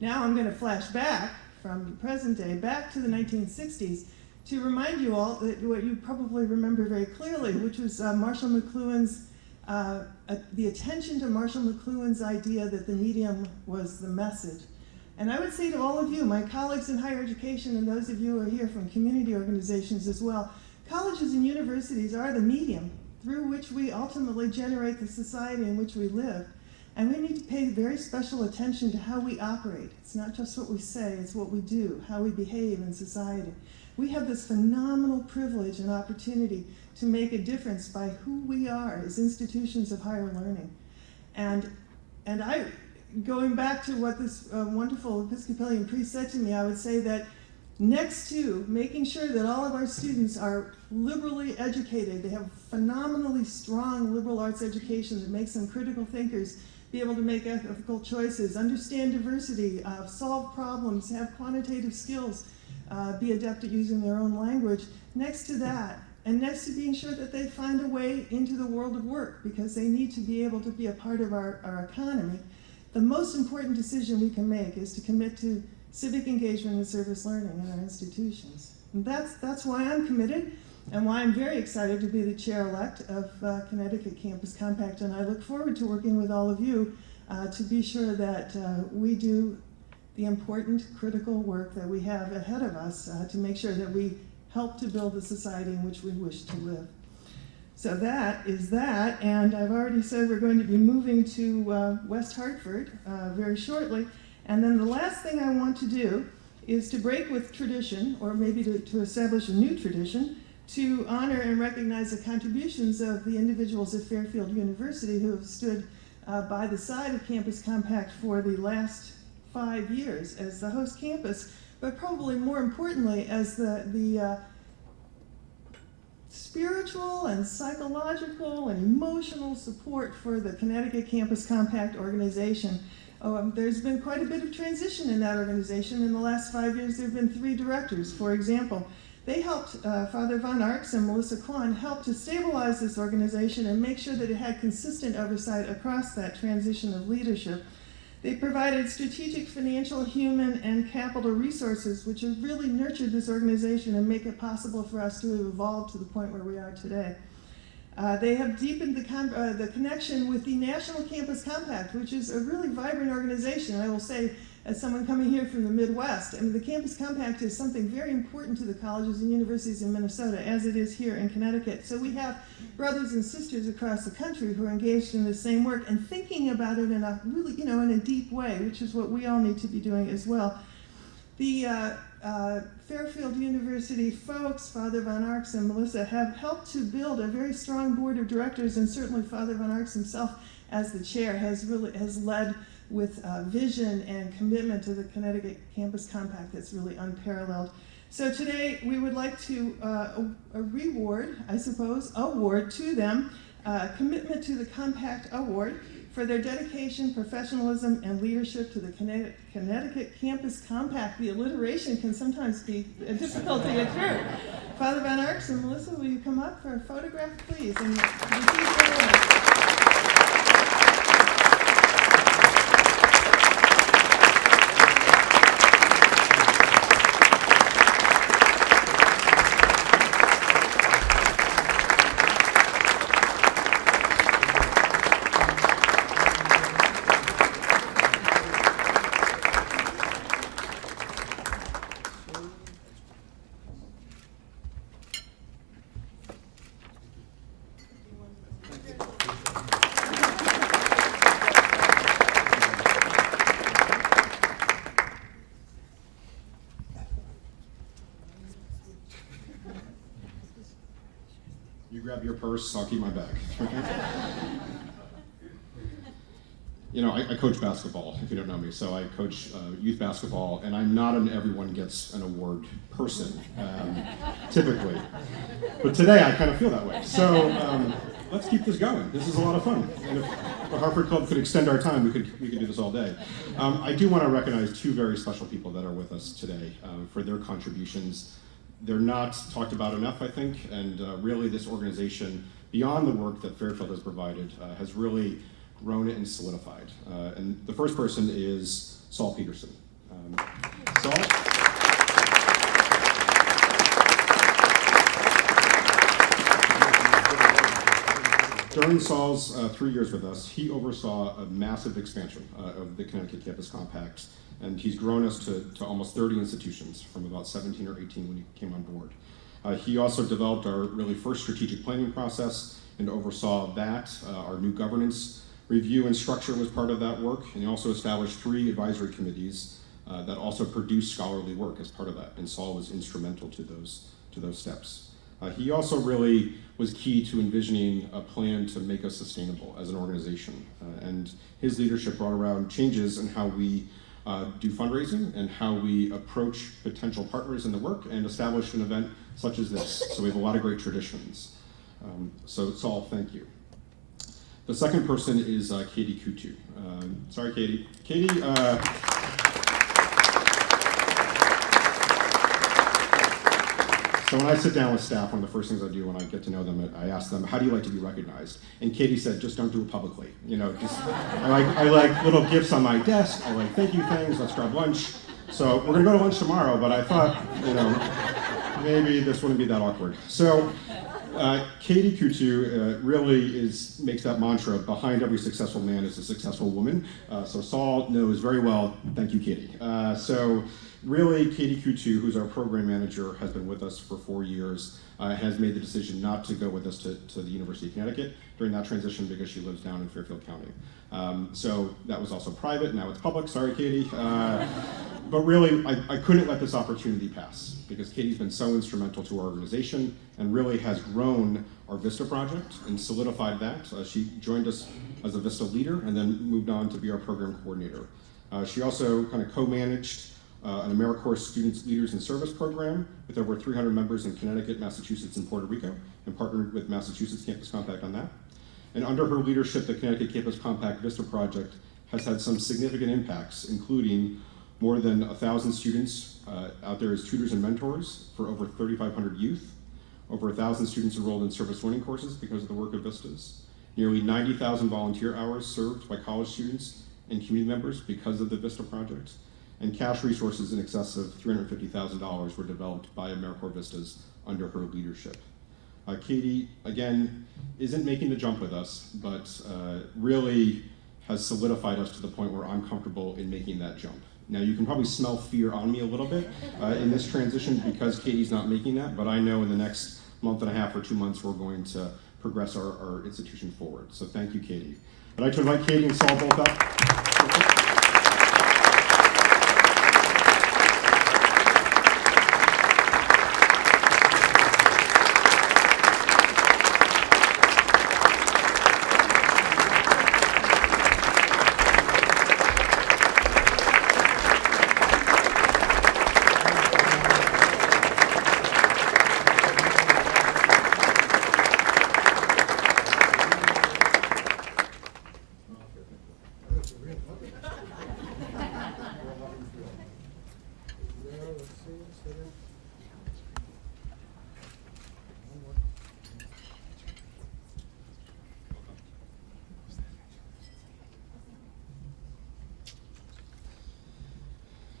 Now I'm going to flash back from the present day back to the 1960s to remind you all that what you probably remember very clearly, which was Marshall McLuhan's, the attention to Marshall McLuhan's idea that the medium was the message. And I would say to all of you, my colleagues in higher education, and those of you who are here from community organizations as well, colleges and universities are the medium through which we ultimately generate the society in which we live. And we need to pay very special attention to how we operate. It's not just what we say, it's what we do, how we behave in society. We have this phenomenal privilege and opportunity to make a difference by who we are as institutions of higher learning. And I, going back to what this wonderful Episcopalian priest said to me, I would say that next to making sure that all of our students are liberally educated, they have phenomenally strong liberal arts education that makes them critical thinkers, be able to make ethical choices, understand diversity, solve problems, have quantitative skills, be adept at using their own language. Next to that, and next to being sure that they find a way into the world of work because they need to be able to be a part of our economy, the most important decision we can make is to commit to civic engagement and service learning in our institutions. And that's why I'm committed and why I'm very excited to be the chair-elect of Connecticut Campus Compact, and I look forward to working with all of you to be sure that we do the important, critical work that we have ahead of us to make sure that we help to build the society in which we wish to live. So that is that, and I've already said we're going to be moving to West Hartford very shortly. And then the last thing I want to do is to break with tradition, or maybe to establish a new tradition, to honor and recognize the contributions of the individuals at Fairfield University who have stood by the side of Campus Compact for the last 5 years as the host campus, but probably more importantly as the spiritual and psychological and emotional support for the Connecticut Campus Compact organization. There's been quite a bit of transition in that organization. In the last 5 years, there have been 3 directors, for example. They helped, Father Von Arx and Melissa Kwan helped to stabilize this organization and make sure that it had consistent oversight across that transition of leadership. They provided strategic, financial, human, and capital resources, which have really nurtured this organization and make it possible for us to evolve to the point where we are today. They have deepened the connection with the National Campus Compact, which is a really vibrant organization. I will say, as someone coming here from the Midwest, the Campus Compact is something very important to the colleges and universities in Minnesota, as it is here in Connecticut. So we have brothers and sisters across the country who are engaged in the same work and thinking about it in a really, in a deep way, which is what we all need to be doing as well. The Fairfield University folks, Father Von Arx and Melissa, have helped to build a very strong board of directors, and certainly Father Von Arx himself, as the chair, has led with vision and commitment to the Connecticut Campus Compact that's really unparalleled. So today we would like to award to them Commitment to the Compact Award for their dedication, professionalism, and leadership to the Connecticut Campus Compact. The alliteration can sometimes be a difficulty at through. Father Von Arx and Melissa, will you come up for a photograph, please? And receive their award. You grab your purse, I'll keep my bag. I coach basketball, if you don't know me. So I coach youth basketball, and I'm not an everyone gets an award person, typically. But today I kind of feel that way. So let's keep this going. This is a lot of fun. And if the Hartford Club could extend our time, we could do this all day. I do want to recognize 2 very special people that are with us today for their contributions. They're not talked about enough, I think, and really this organization, beyond the work that Fairfield has provided, has really grown it and solidified. And the first person is Saul Peterson. Saul? During Saul's 3 years with us, he oversaw a massive expansion of the Connecticut Campus Compact, and he's grown us to almost 30 institutions from about 17 or 18 when he came on board. He also developed our really first strategic planning process and oversaw that. Our new governance review and structure was part of that work, and he also established 3 advisory committees that also produced scholarly work as part of that, and Saul was instrumental to those steps. He also really was key to envisioning a plan to make us sustainable as an organization, and his leadership brought around changes in how we do fundraising and how we approach potential partners in the work and establish an event such as this. So we have a lot of great traditions. So Saul, thank you. The second person is Katie Kutu. Sorry, Katie. Katie, so when I sit down with staff, one of the first things I do when I get to know them, I ask them, how do you like to be recognized? And Katie said, just don't do it publicly. I like little gifts on my desk. I like thank you things, let's grab lunch. So we're gonna go to lunch tomorrow, but I thought, maybe this wouldn't be that awkward. So Katie Coutu really makes that mantra, behind every successful man is a successful woman. So Saul knows very well, thank you, Katie. So really, Katie Coutu, who's our program manager, has been with us for 4 years, has made the decision not to go with us to the University of Connecticut during that transition because she lives down in Fairfield County. So that was also private, now it's public, sorry Katie. But really, I couldn't let this opportunity pass because Katie's been so instrumental to our organization and really has grown our VISTA project and solidified that. She joined us as a VISTA leader and then moved on to be our program coordinator. She also kind of co-managed an AmeriCorps Students Leaders in Service program with over 300 members in Connecticut, Massachusetts, and Puerto Rico, and partnered with Massachusetts Campus Compact on that. And under her leadership, the Connecticut Campus Compact VISTA project has had some significant impacts, including more than 1,000 students out there as tutors and mentors for over 3,500 youth, over 1,000 students enrolled in service learning courses because of the work of VISTAs, nearly 90,000 volunteer hours served by college students and community members because of the VISTA project, and cash resources in excess of $350,000 were developed by AmeriCorps VISTAs under her leadership. Katie, again, isn't making the jump with us, but really has solidified us to the point where I'm comfortable in making that jump. Now, you can probably smell fear on me a little bit in this transition because Katie's not making that, but I know in the next month and a half or 2 months, we're going to progress our institution forward. So thank you, Katie. I'd like to invite Katie and Saul both up.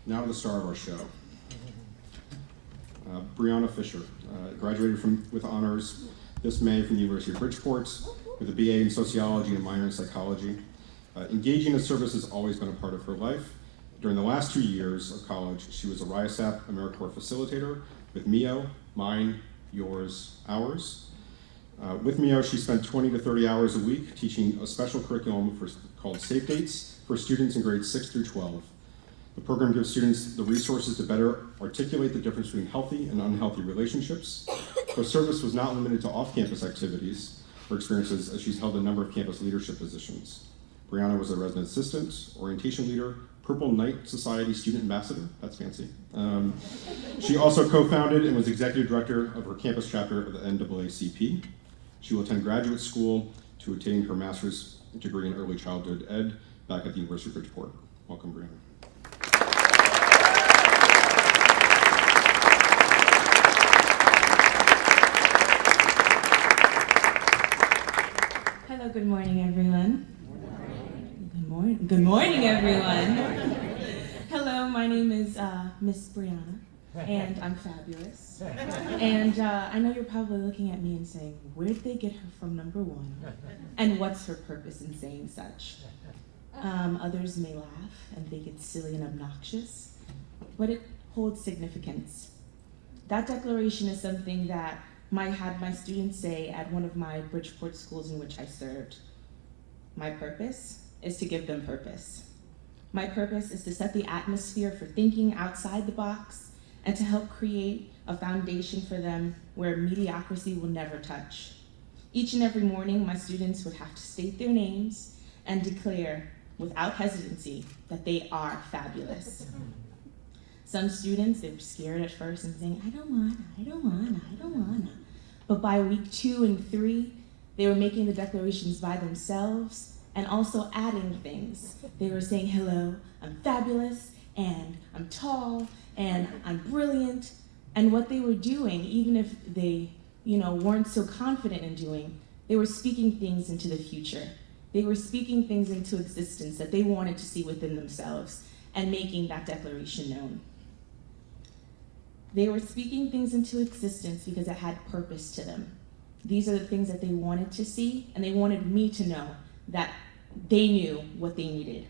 Now to the star of our show. Brianna Fisher graduated with honors this May from the University of Bridgeport with a BA in sociology and minor in psychology. Engaging in service has always been a part of her life. During the last 2 years of college, she was a RIASAP AmeriCorps facilitator with MIO, Mine, Yours, Ours. With MIO, she spent 20 to 30 hours a week teaching a special curriculum called Safe Dates for students in grades 6 through 12. The program gives students the resources to better articulate the difference between healthy and unhealthy relationships. Her service was not limited to off-campus activities or experiences, as she's held a number of campus leadership positions. Brianna was a resident assistant, orientation leader, Purple Knight Society student ambassador, that's fancy. She also co-founded and was executive director of her campus chapter of the NAACP. She will attend graduate school to attain her master's degree in early childhood ed back at the University of Bridgeport. Welcome, Brianna. Hello, good morning, everyone. Good morning, everyone. Hello, my name is Miss Brianna, and I'm fabulous. And I know you're probably looking at me and saying, where did they get her from, number one? And what's her purpose in saying such? Others may laugh and think it's silly and obnoxious, but it holds significance. That declaration is something that I had my students say at one of my Bridgeport schools in which I served. My purpose is to give them purpose. My purpose is to set the atmosphere for thinking outside the box and to help create a foundation for them where mediocrity will never touch. Each and every morning, my students would have to state their names and declare without hesitancy that they are fabulous. Some students, they were scared at first and saying, I don't wanna. But by week 2 and 3, they were making the declarations by themselves and also adding things. They were saying, hello, I'm fabulous, and I'm tall, and I'm brilliant. And what they were doing, even if they, weren't so confident in doing, they were speaking things into the future. They were speaking things into existence that they wanted to see within themselves and making that declaration known. They were speaking things into existence because it had purpose to them. These are the things that they wanted to see, and they wanted me to know that they knew what they needed.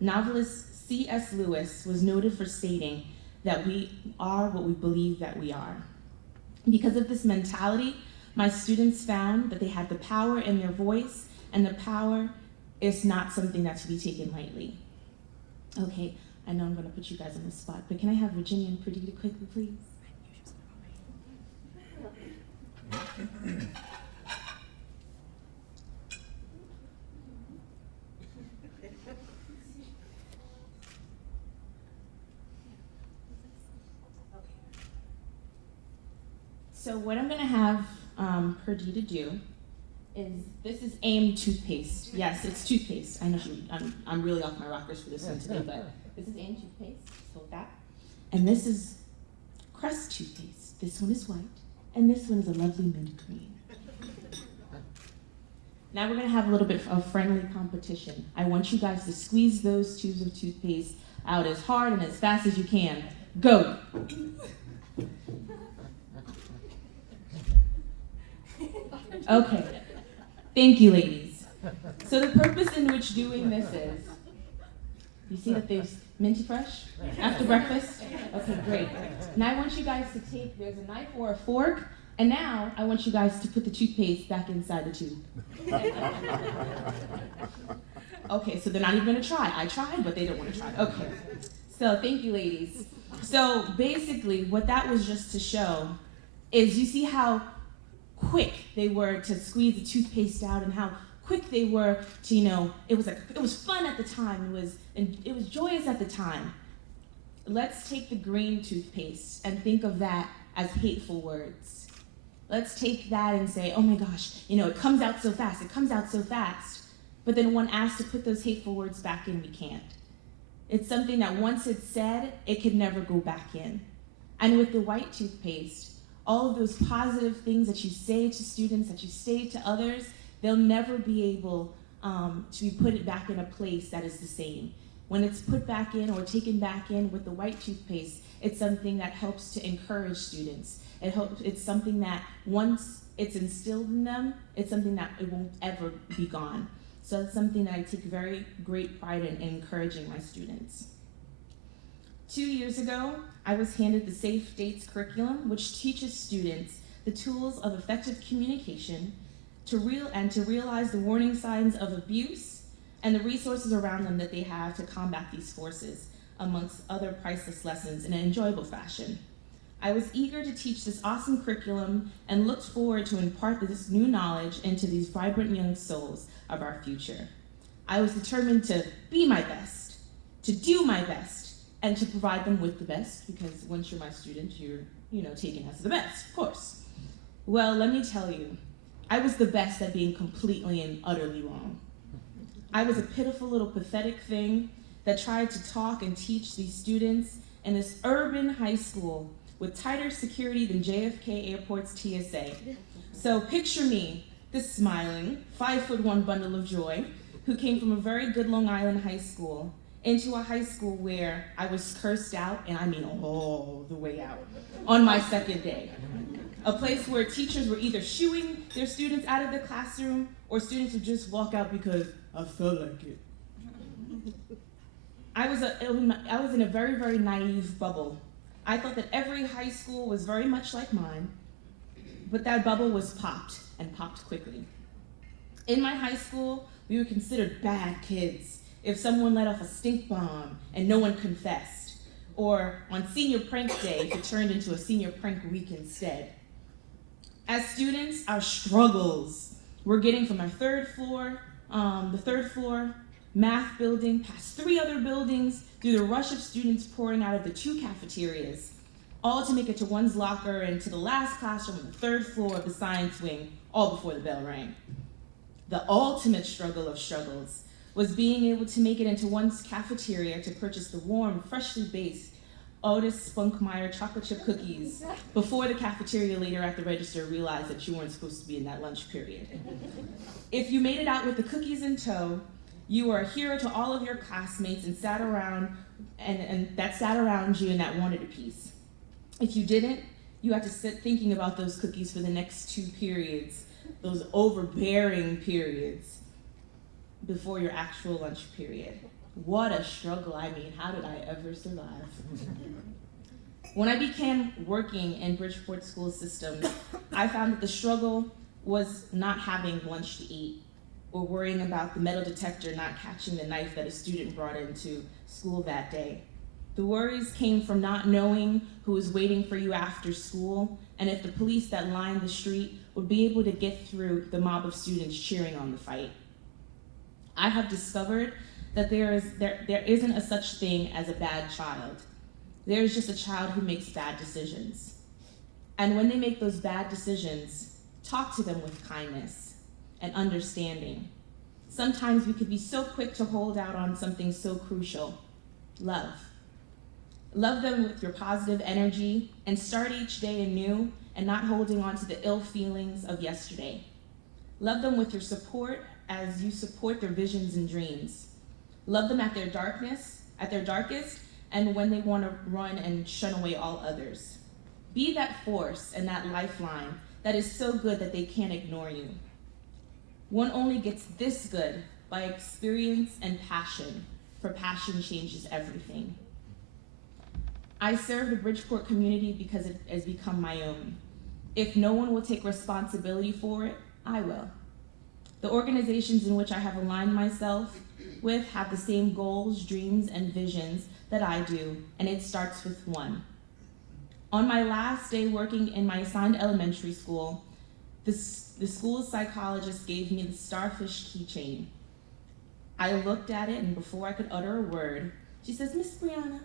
Novelist C.S. Lewis was noted for stating that we are what we believe that we are. Because of this mentality, my students found that they had the power in their voice, and the power is not something that's to be taken lightly. Okay, I know I'm gonna put you guys on the spot, but can I have Virginia and Perdita quickly, please? So what I'm gonna have Perdita do is, this is AIM toothpaste. Yes, it's toothpaste. I know I'm really off my rockers for this one today, but this is AIM toothpaste, just hold that. And this is Crest toothpaste. This one is white, and this one is a lovely mint green. Now we're gonna have a little bit of friendly competition. I want you guys to squeeze those tubes of toothpaste out as hard and as fast as you can. Go. Okay, thank you, ladies. So the purpose in which doing this is, you see that there's minty fresh after breakfast? Okay, great. Now I want you guys to take, there's a knife or a fork, and now I want you guys to put the toothpaste back inside the tube. Okay, so they're not even gonna try. I tried, but they don't wanna try. Okay, so thank you, ladies. So basically, what that was just to show is, you see how quick they were to squeeze the toothpaste out, and how quick they were to, it was fun at the time, it was joyous at the time. Let's take the green toothpaste and think of that as hateful words. Let's take that and say, oh my gosh, it comes out so fast, it comes out so fast. But then when asked to put those hateful words back in, we can't. It's something that once it's said, it can never go back in. And with the white toothpaste, all of those positive things that you say to students, that you say to others, they'll never be able to be put back in a place that is the same. When it's put back in or taken back in with the white toothpaste, it's something that helps to encourage students. It's something that once it's instilled in them, it's something that it won't ever be gone. So it's something that I take very great pride in encouraging my students. 2 years ago, I was handed the Safe Dates curriculum, which teaches students the tools of effective communication to realize the warning signs of abuse and the resources around them that they have to combat these forces, amongst other priceless lessons, in an enjoyable fashion. I was eager to teach this awesome curriculum and looked forward to impart this new knowledge into these vibrant young souls of our future. I was determined to be my best, to do my best, and to provide them with the best, because once you're my student, you're, taken as the best, of course. Well, let me tell you, I was the best at being completely and utterly wrong. I was a pitiful little pathetic thing that tried to talk and teach these students in this urban high school with tighter security than JFK Airport's TSA. So picture me, this smiling, 5'1" bundle of joy, who came from a very good Long Island high school, into a high school where I was cursed out, and I mean all the way out, on my second day. A place where teachers were either shooing their students out of the classroom, or students would just walk out because I felt like it. I was in a very, very naive bubble. I thought that every high school was very much like mine, but that bubble was popped, and popped quickly. In my high school, we were considered bad kids if someone let off a stink bomb and no one confessed, or on senior prank day if it turned into a senior prank week instead. As students, our struggles were getting from our the third floor math building, past 3 other buildings, through the rush of students pouring out of the 2 cafeterias, all to make it to one's locker and to the last classroom on the 3rd floor of the science wing, all before the bell rang. The ultimate struggle of struggles was being able to make it into one's cafeteria to purchase the warm, freshly baked Otis Spunkmeyer chocolate chip cookies before the cafeteria later at the register realized that you weren't supposed to be in that lunch period. If you made it out with the cookies in tow, you were a hero to all of your classmates and sat around you and that wanted a piece. If you didn't, you had to sit thinking about those cookies for the next 2 periods those overbearing periods before your actual lunch period. What a struggle. I mean, how did I ever survive? When I began working in Bridgeport school systems, I found that the struggle was not having lunch to eat or worrying about the metal detector not catching the knife that a student brought into school that day. The worries came from not knowing who was waiting for you after school and if the police that lined the street would be able to get through the mob of students cheering on the fight. I have discovered that there isn't a such thing as a bad child. There is just a child who makes bad decisions. And when they make those bad decisions, talk to them with kindness and understanding. Sometimes we could be so quick to hold out on something so crucial, love. Love them with your positive energy and start each day anew and not holding on to the ill feelings of yesterday. Love them with your support as you support their visions and dreams. Love them at their darkest, and when they want to run and shun away all others. Be that force and that lifeline that is so good that they can't ignore you. One only gets this good by experience and passion, for passion changes everything. I serve the Bridgeport community because it has become my own. If no one will take responsibility for it, I will. The organizations in which I have aligned myself with have the same goals, dreams, and visions that I do, and it starts with one. On my last day working in my assigned elementary school, the school psychologist gave me the starfish keychain. I looked at it, and before I could utter a word, she says, "Miss Brianna,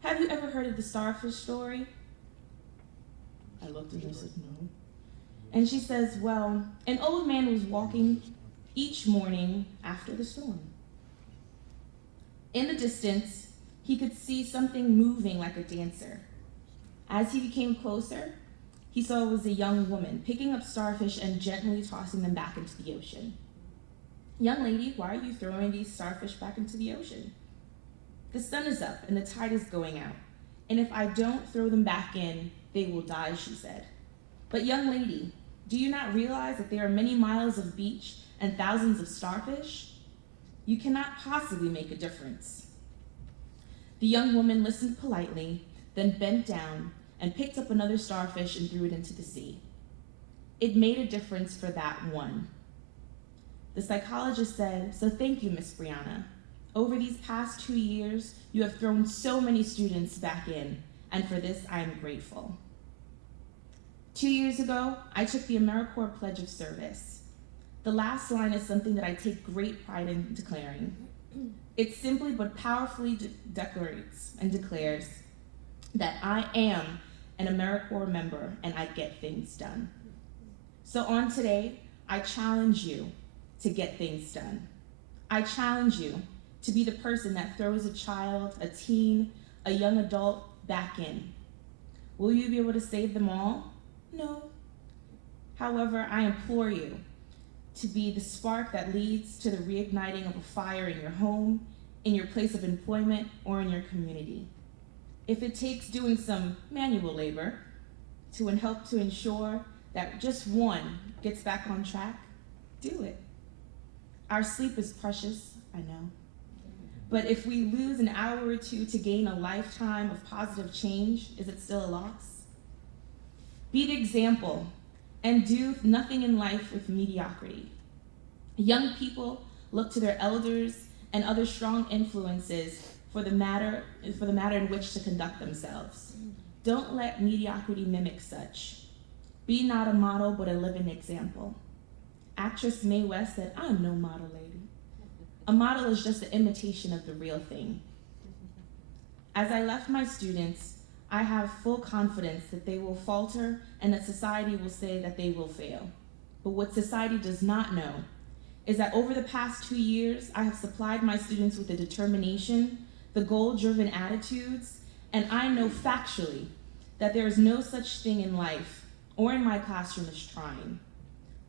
have you ever heard of the starfish story?" I looked at her and said, "No." And she says, "Well, an old man was walking each morning after the storm. In the distance, he could see something moving like a dancer. As he became closer, he saw it was a young woman picking up starfish and gently tossing them back into the ocean. 'Young lady, why are you throwing these starfish back into the ocean?' 'The sun is up and the tide is going out, and if I don't throw them back in, they will die,' she said. 'But young lady, do you not realize that there are many miles of beach and thousands of starfish? You cannot possibly make a difference.' The young woman listened politely, then bent down and picked up another starfish and threw it into the sea. It made a difference for that one. The psychologist said, 'So thank you, Miss Brianna. Over these past 2 years, you have thrown so many students back in, and for this I am grateful.' 2 years ago, I took the AmeriCorps Pledge of Service. The last line is something that I take great pride in declaring. It simply but powerfully declares that I am an AmeriCorps member and I get things done. So on today, I challenge you to get things done. I challenge you to be the person that throws a child, a teen, a young adult back in. Will you be able to save them all? No. However, I implore you to be the spark that leads to the reigniting of a fire in your home, in your place of employment, or in your community. If it takes doing some manual labor to help to ensure that just one gets back on track, do it. Our sleep is precious, I know. But if we lose an hour or two to gain a lifetime of positive change, is it still a loss? Be the example and do nothing in life with mediocrity. Young people look to their elders and other strong influences for the matter in which to conduct themselves. Don't let mediocrity mimic such. Be not a model, but a living example. Actress Mae West said, "I'm no model lady. A model is just an imitation of the real thing." As I left my students, I have full confidence that they will falter and that society will say that they will fail. But what society does not know is that over the past 2 years, I have supplied my students with the determination, the goal-driven attitudes, and I know factually that there is no such thing in life or in my classroom as trying.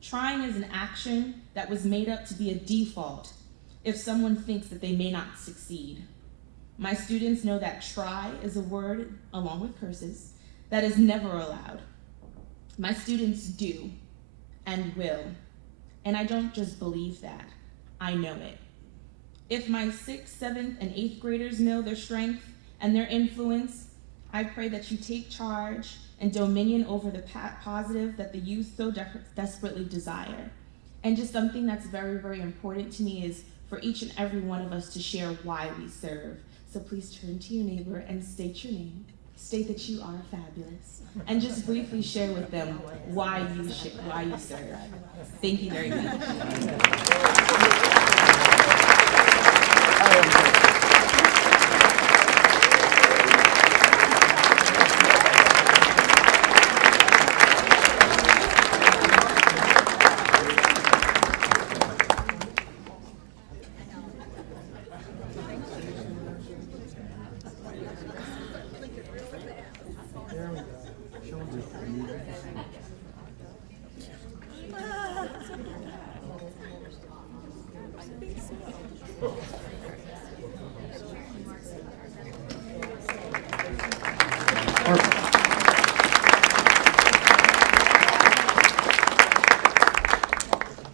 Trying is an action that was made up to be a default if someone thinks that they may not succeed. My students know that try is a word, along with curses, that is never allowed. My students do, and will. And I don't just believe that, I know it. If my 6th, 7th, and 8th graders know their strength and their influence, I pray that you take charge and dominion over the positive that the youth so desperately desire. And just something that's very, very important to me is for each and every one of us to share why we serve. So please turn to your neighbor and state your name. State that you are fabulous. And just briefly share with them why you serve. Thank you very much.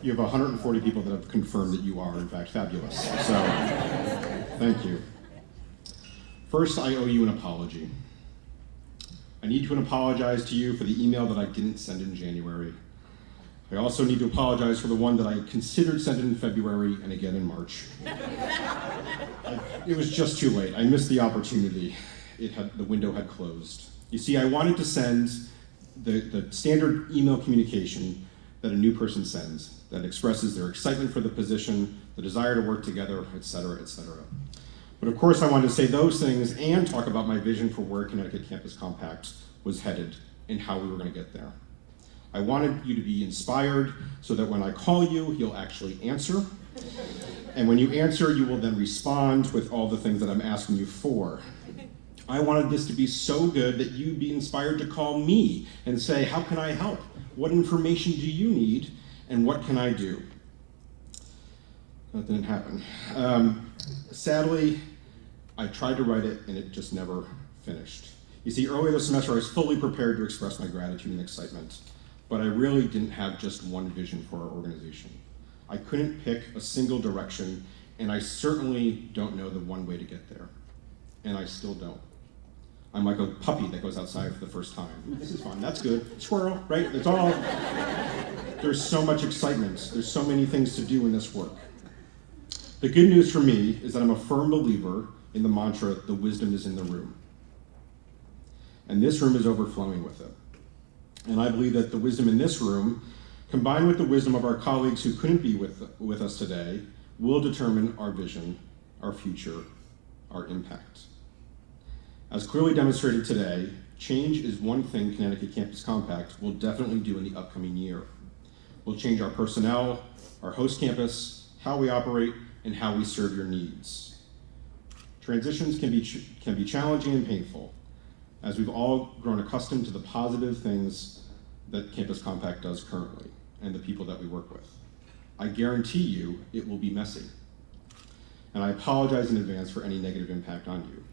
You have 140 people that have confirmed that you are, in fact, fabulous. So, thank you. First, I owe you an apology. I need to apologize to you for the email that I didn't send in January. I also need to apologize for the one that I considered sending in February and again in March. It was just too late. I missed the opportunity. The window had closed. You see, I wanted to send the standard email communication that a new person sends that expresses their excitement for the position, the desire to work together, et cetera, et cetera. But of course I wanted to say those things and talk about my vision for where Connecticut Campus Compact was headed and how we were going to get there. I wanted you to be inspired so that when I call you, you'll actually answer. And when you answer, you will then respond with all the things that I'm asking you for. I wanted this to be so good that you'd be inspired to call me and say, how can I help? What information do you need? And what can I do? That didn't happen. Sadly, I tried to write it and it just never finished. You see, earlier this semester I was fully prepared to express my gratitude and excitement, but I really didn't have just one vision for our organization. I couldn't pick a single direction, and I certainly don't know the one way to get there. And I still don't. I'm like a puppy that goes outside for the first time. Ooh, this is fun, that's good. Squirrel, right? It's all, there's so much excitement. There's so many things to do in this work. The good news for me is that I'm a firm believer in the mantra, the wisdom is in the room. And this room is overflowing with it. And I believe that the wisdom in this room, combined with the wisdom of our colleagues who couldn't be with us today, will determine our vision, our future, our impact. As clearly demonstrated today, change is one thing Connecticut Campus Compact will definitely do in the upcoming year. We'll change our personnel, our host campus, how we operate, and how we serve your needs. Transitions can be challenging and painful, as we've all grown accustomed to the positive things that Campus Compact does currently, and the people that we work with. I guarantee you it will be messy, and I apologize in advance for any negative impact on you.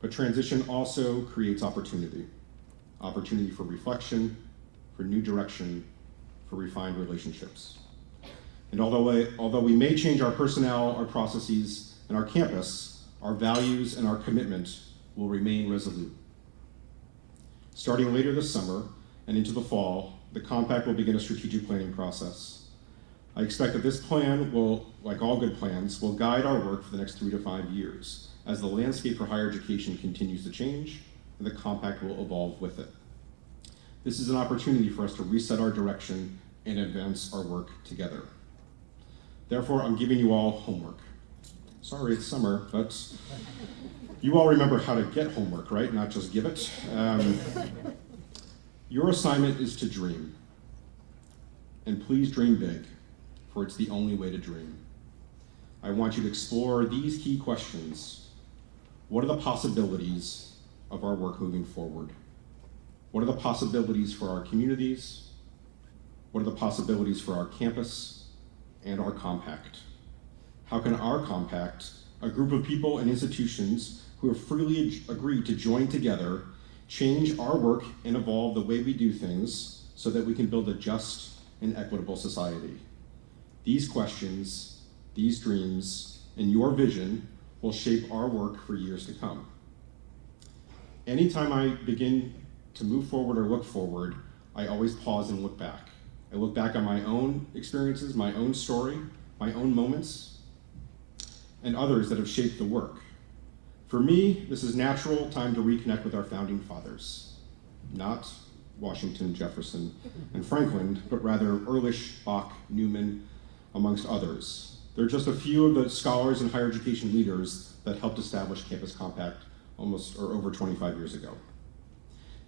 But transition also creates opportunity. Opportunity for reflection, for new direction, for refined relationships. And although we may change our personnel, our processes, and our campus, our values and our commitment will remain resolute. Starting later this summer and into the fall, the Compact will begin a strategic planning process. I expect that this plan will, like all good plans, will guide our work for the next 3 to 5 years, as the landscape for higher education continues to change, and the Compact will evolve with it. This is an opportunity for us to reset our direction and advance our work together. Therefore, I'm giving you all homework. Sorry, it's summer, but you all remember how to get homework, right? Not just give it. Your assignment is to dream. And please dream big, for it's the only way to dream. I want you to explore these key questions. What are the possibilities of our work moving forward? What are the possibilities for our communities? What are the possibilities for our campus and our Compact? How can our Compact, a group of people and institutions who have freely agreed to join together, change our work and evolve the way we do things so that we can build a just and equitable society? These questions, these dreams, and your vision will shape our work for years to come. Anytime I begin to move forward or look forward, I always pause and look back. I look back on my own experiences, my own story, my own moments, and others that have shaped the work. For me, this is natural time to reconnect with our founding fathers, not Washington, Jefferson, and Franklin, but rather Ehrlich, Bach, Newman, amongst others. They're just a few of the scholars and higher education leaders that helped establish Campus Compact over 25 years ago.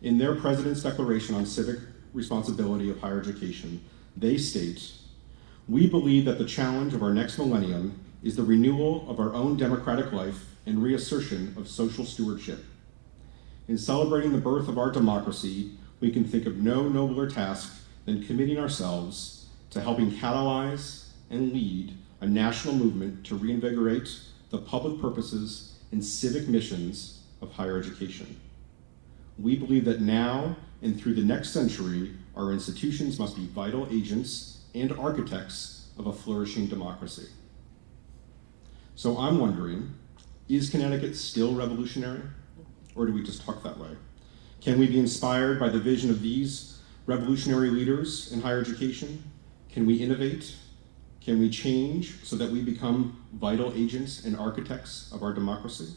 In their President's Declaration on Civic Responsibility of Higher Education, they state, "We believe that the challenge of our next millennium is the renewal of our own democratic life and reassertion of social stewardship. In celebrating the birth of our democracy, we can think of no nobler task than committing ourselves to helping catalyze and lead a national movement to reinvigorate the public purposes and civic missions of higher education. We believe that now and through the next century, our institutions must be vital agents and architects of a flourishing democracy." So I'm wondering, is Connecticut still revolutionary? Or do we just talk that way? Can we be inspired by the vision of these revolutionary leaders in higher education? Can we innovate? Can we change so that we become vital agents and architects of our democracy?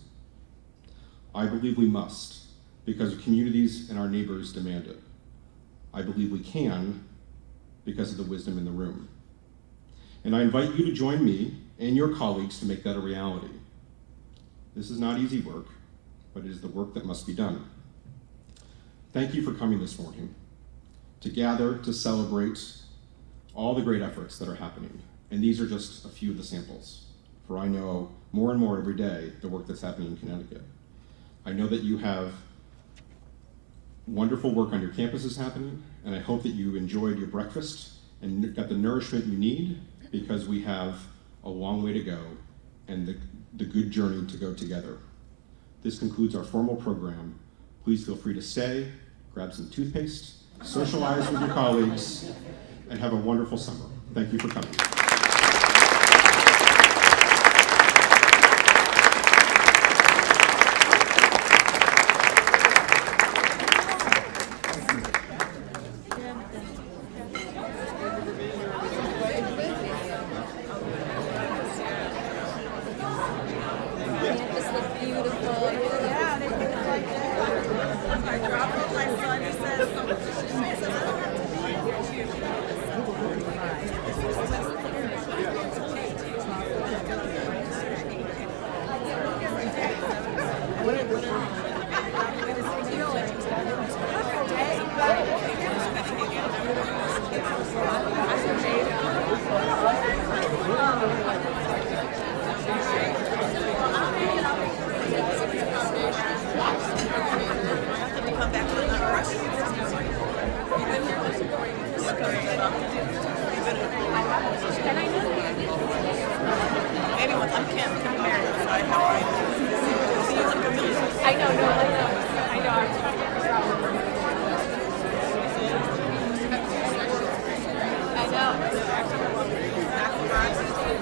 I believe we must, because communities and our neighbors demand it. I believe we can, because of the wisdom in the room. And I invite you to join me and your colleagues to make that a reality. This is not easy work, but it is the work that must be done. Thank you for coming this morning to gather to celebrate all the great efforts that are happening. And these are just a few of the samples, for I know more and more every day the work that's happening in Connecticut. I know that you have wonderful work on your campuses happening, and I hope that you enjoyed your breakfast and got the nourishment you need, because we have a long way to go and the good journey to go together. This concludes our formal program. Please feel free to stay, grab some toothpaste, socialize with your colleagues, and have a wonderful summer. Thank you for coming. I know, no,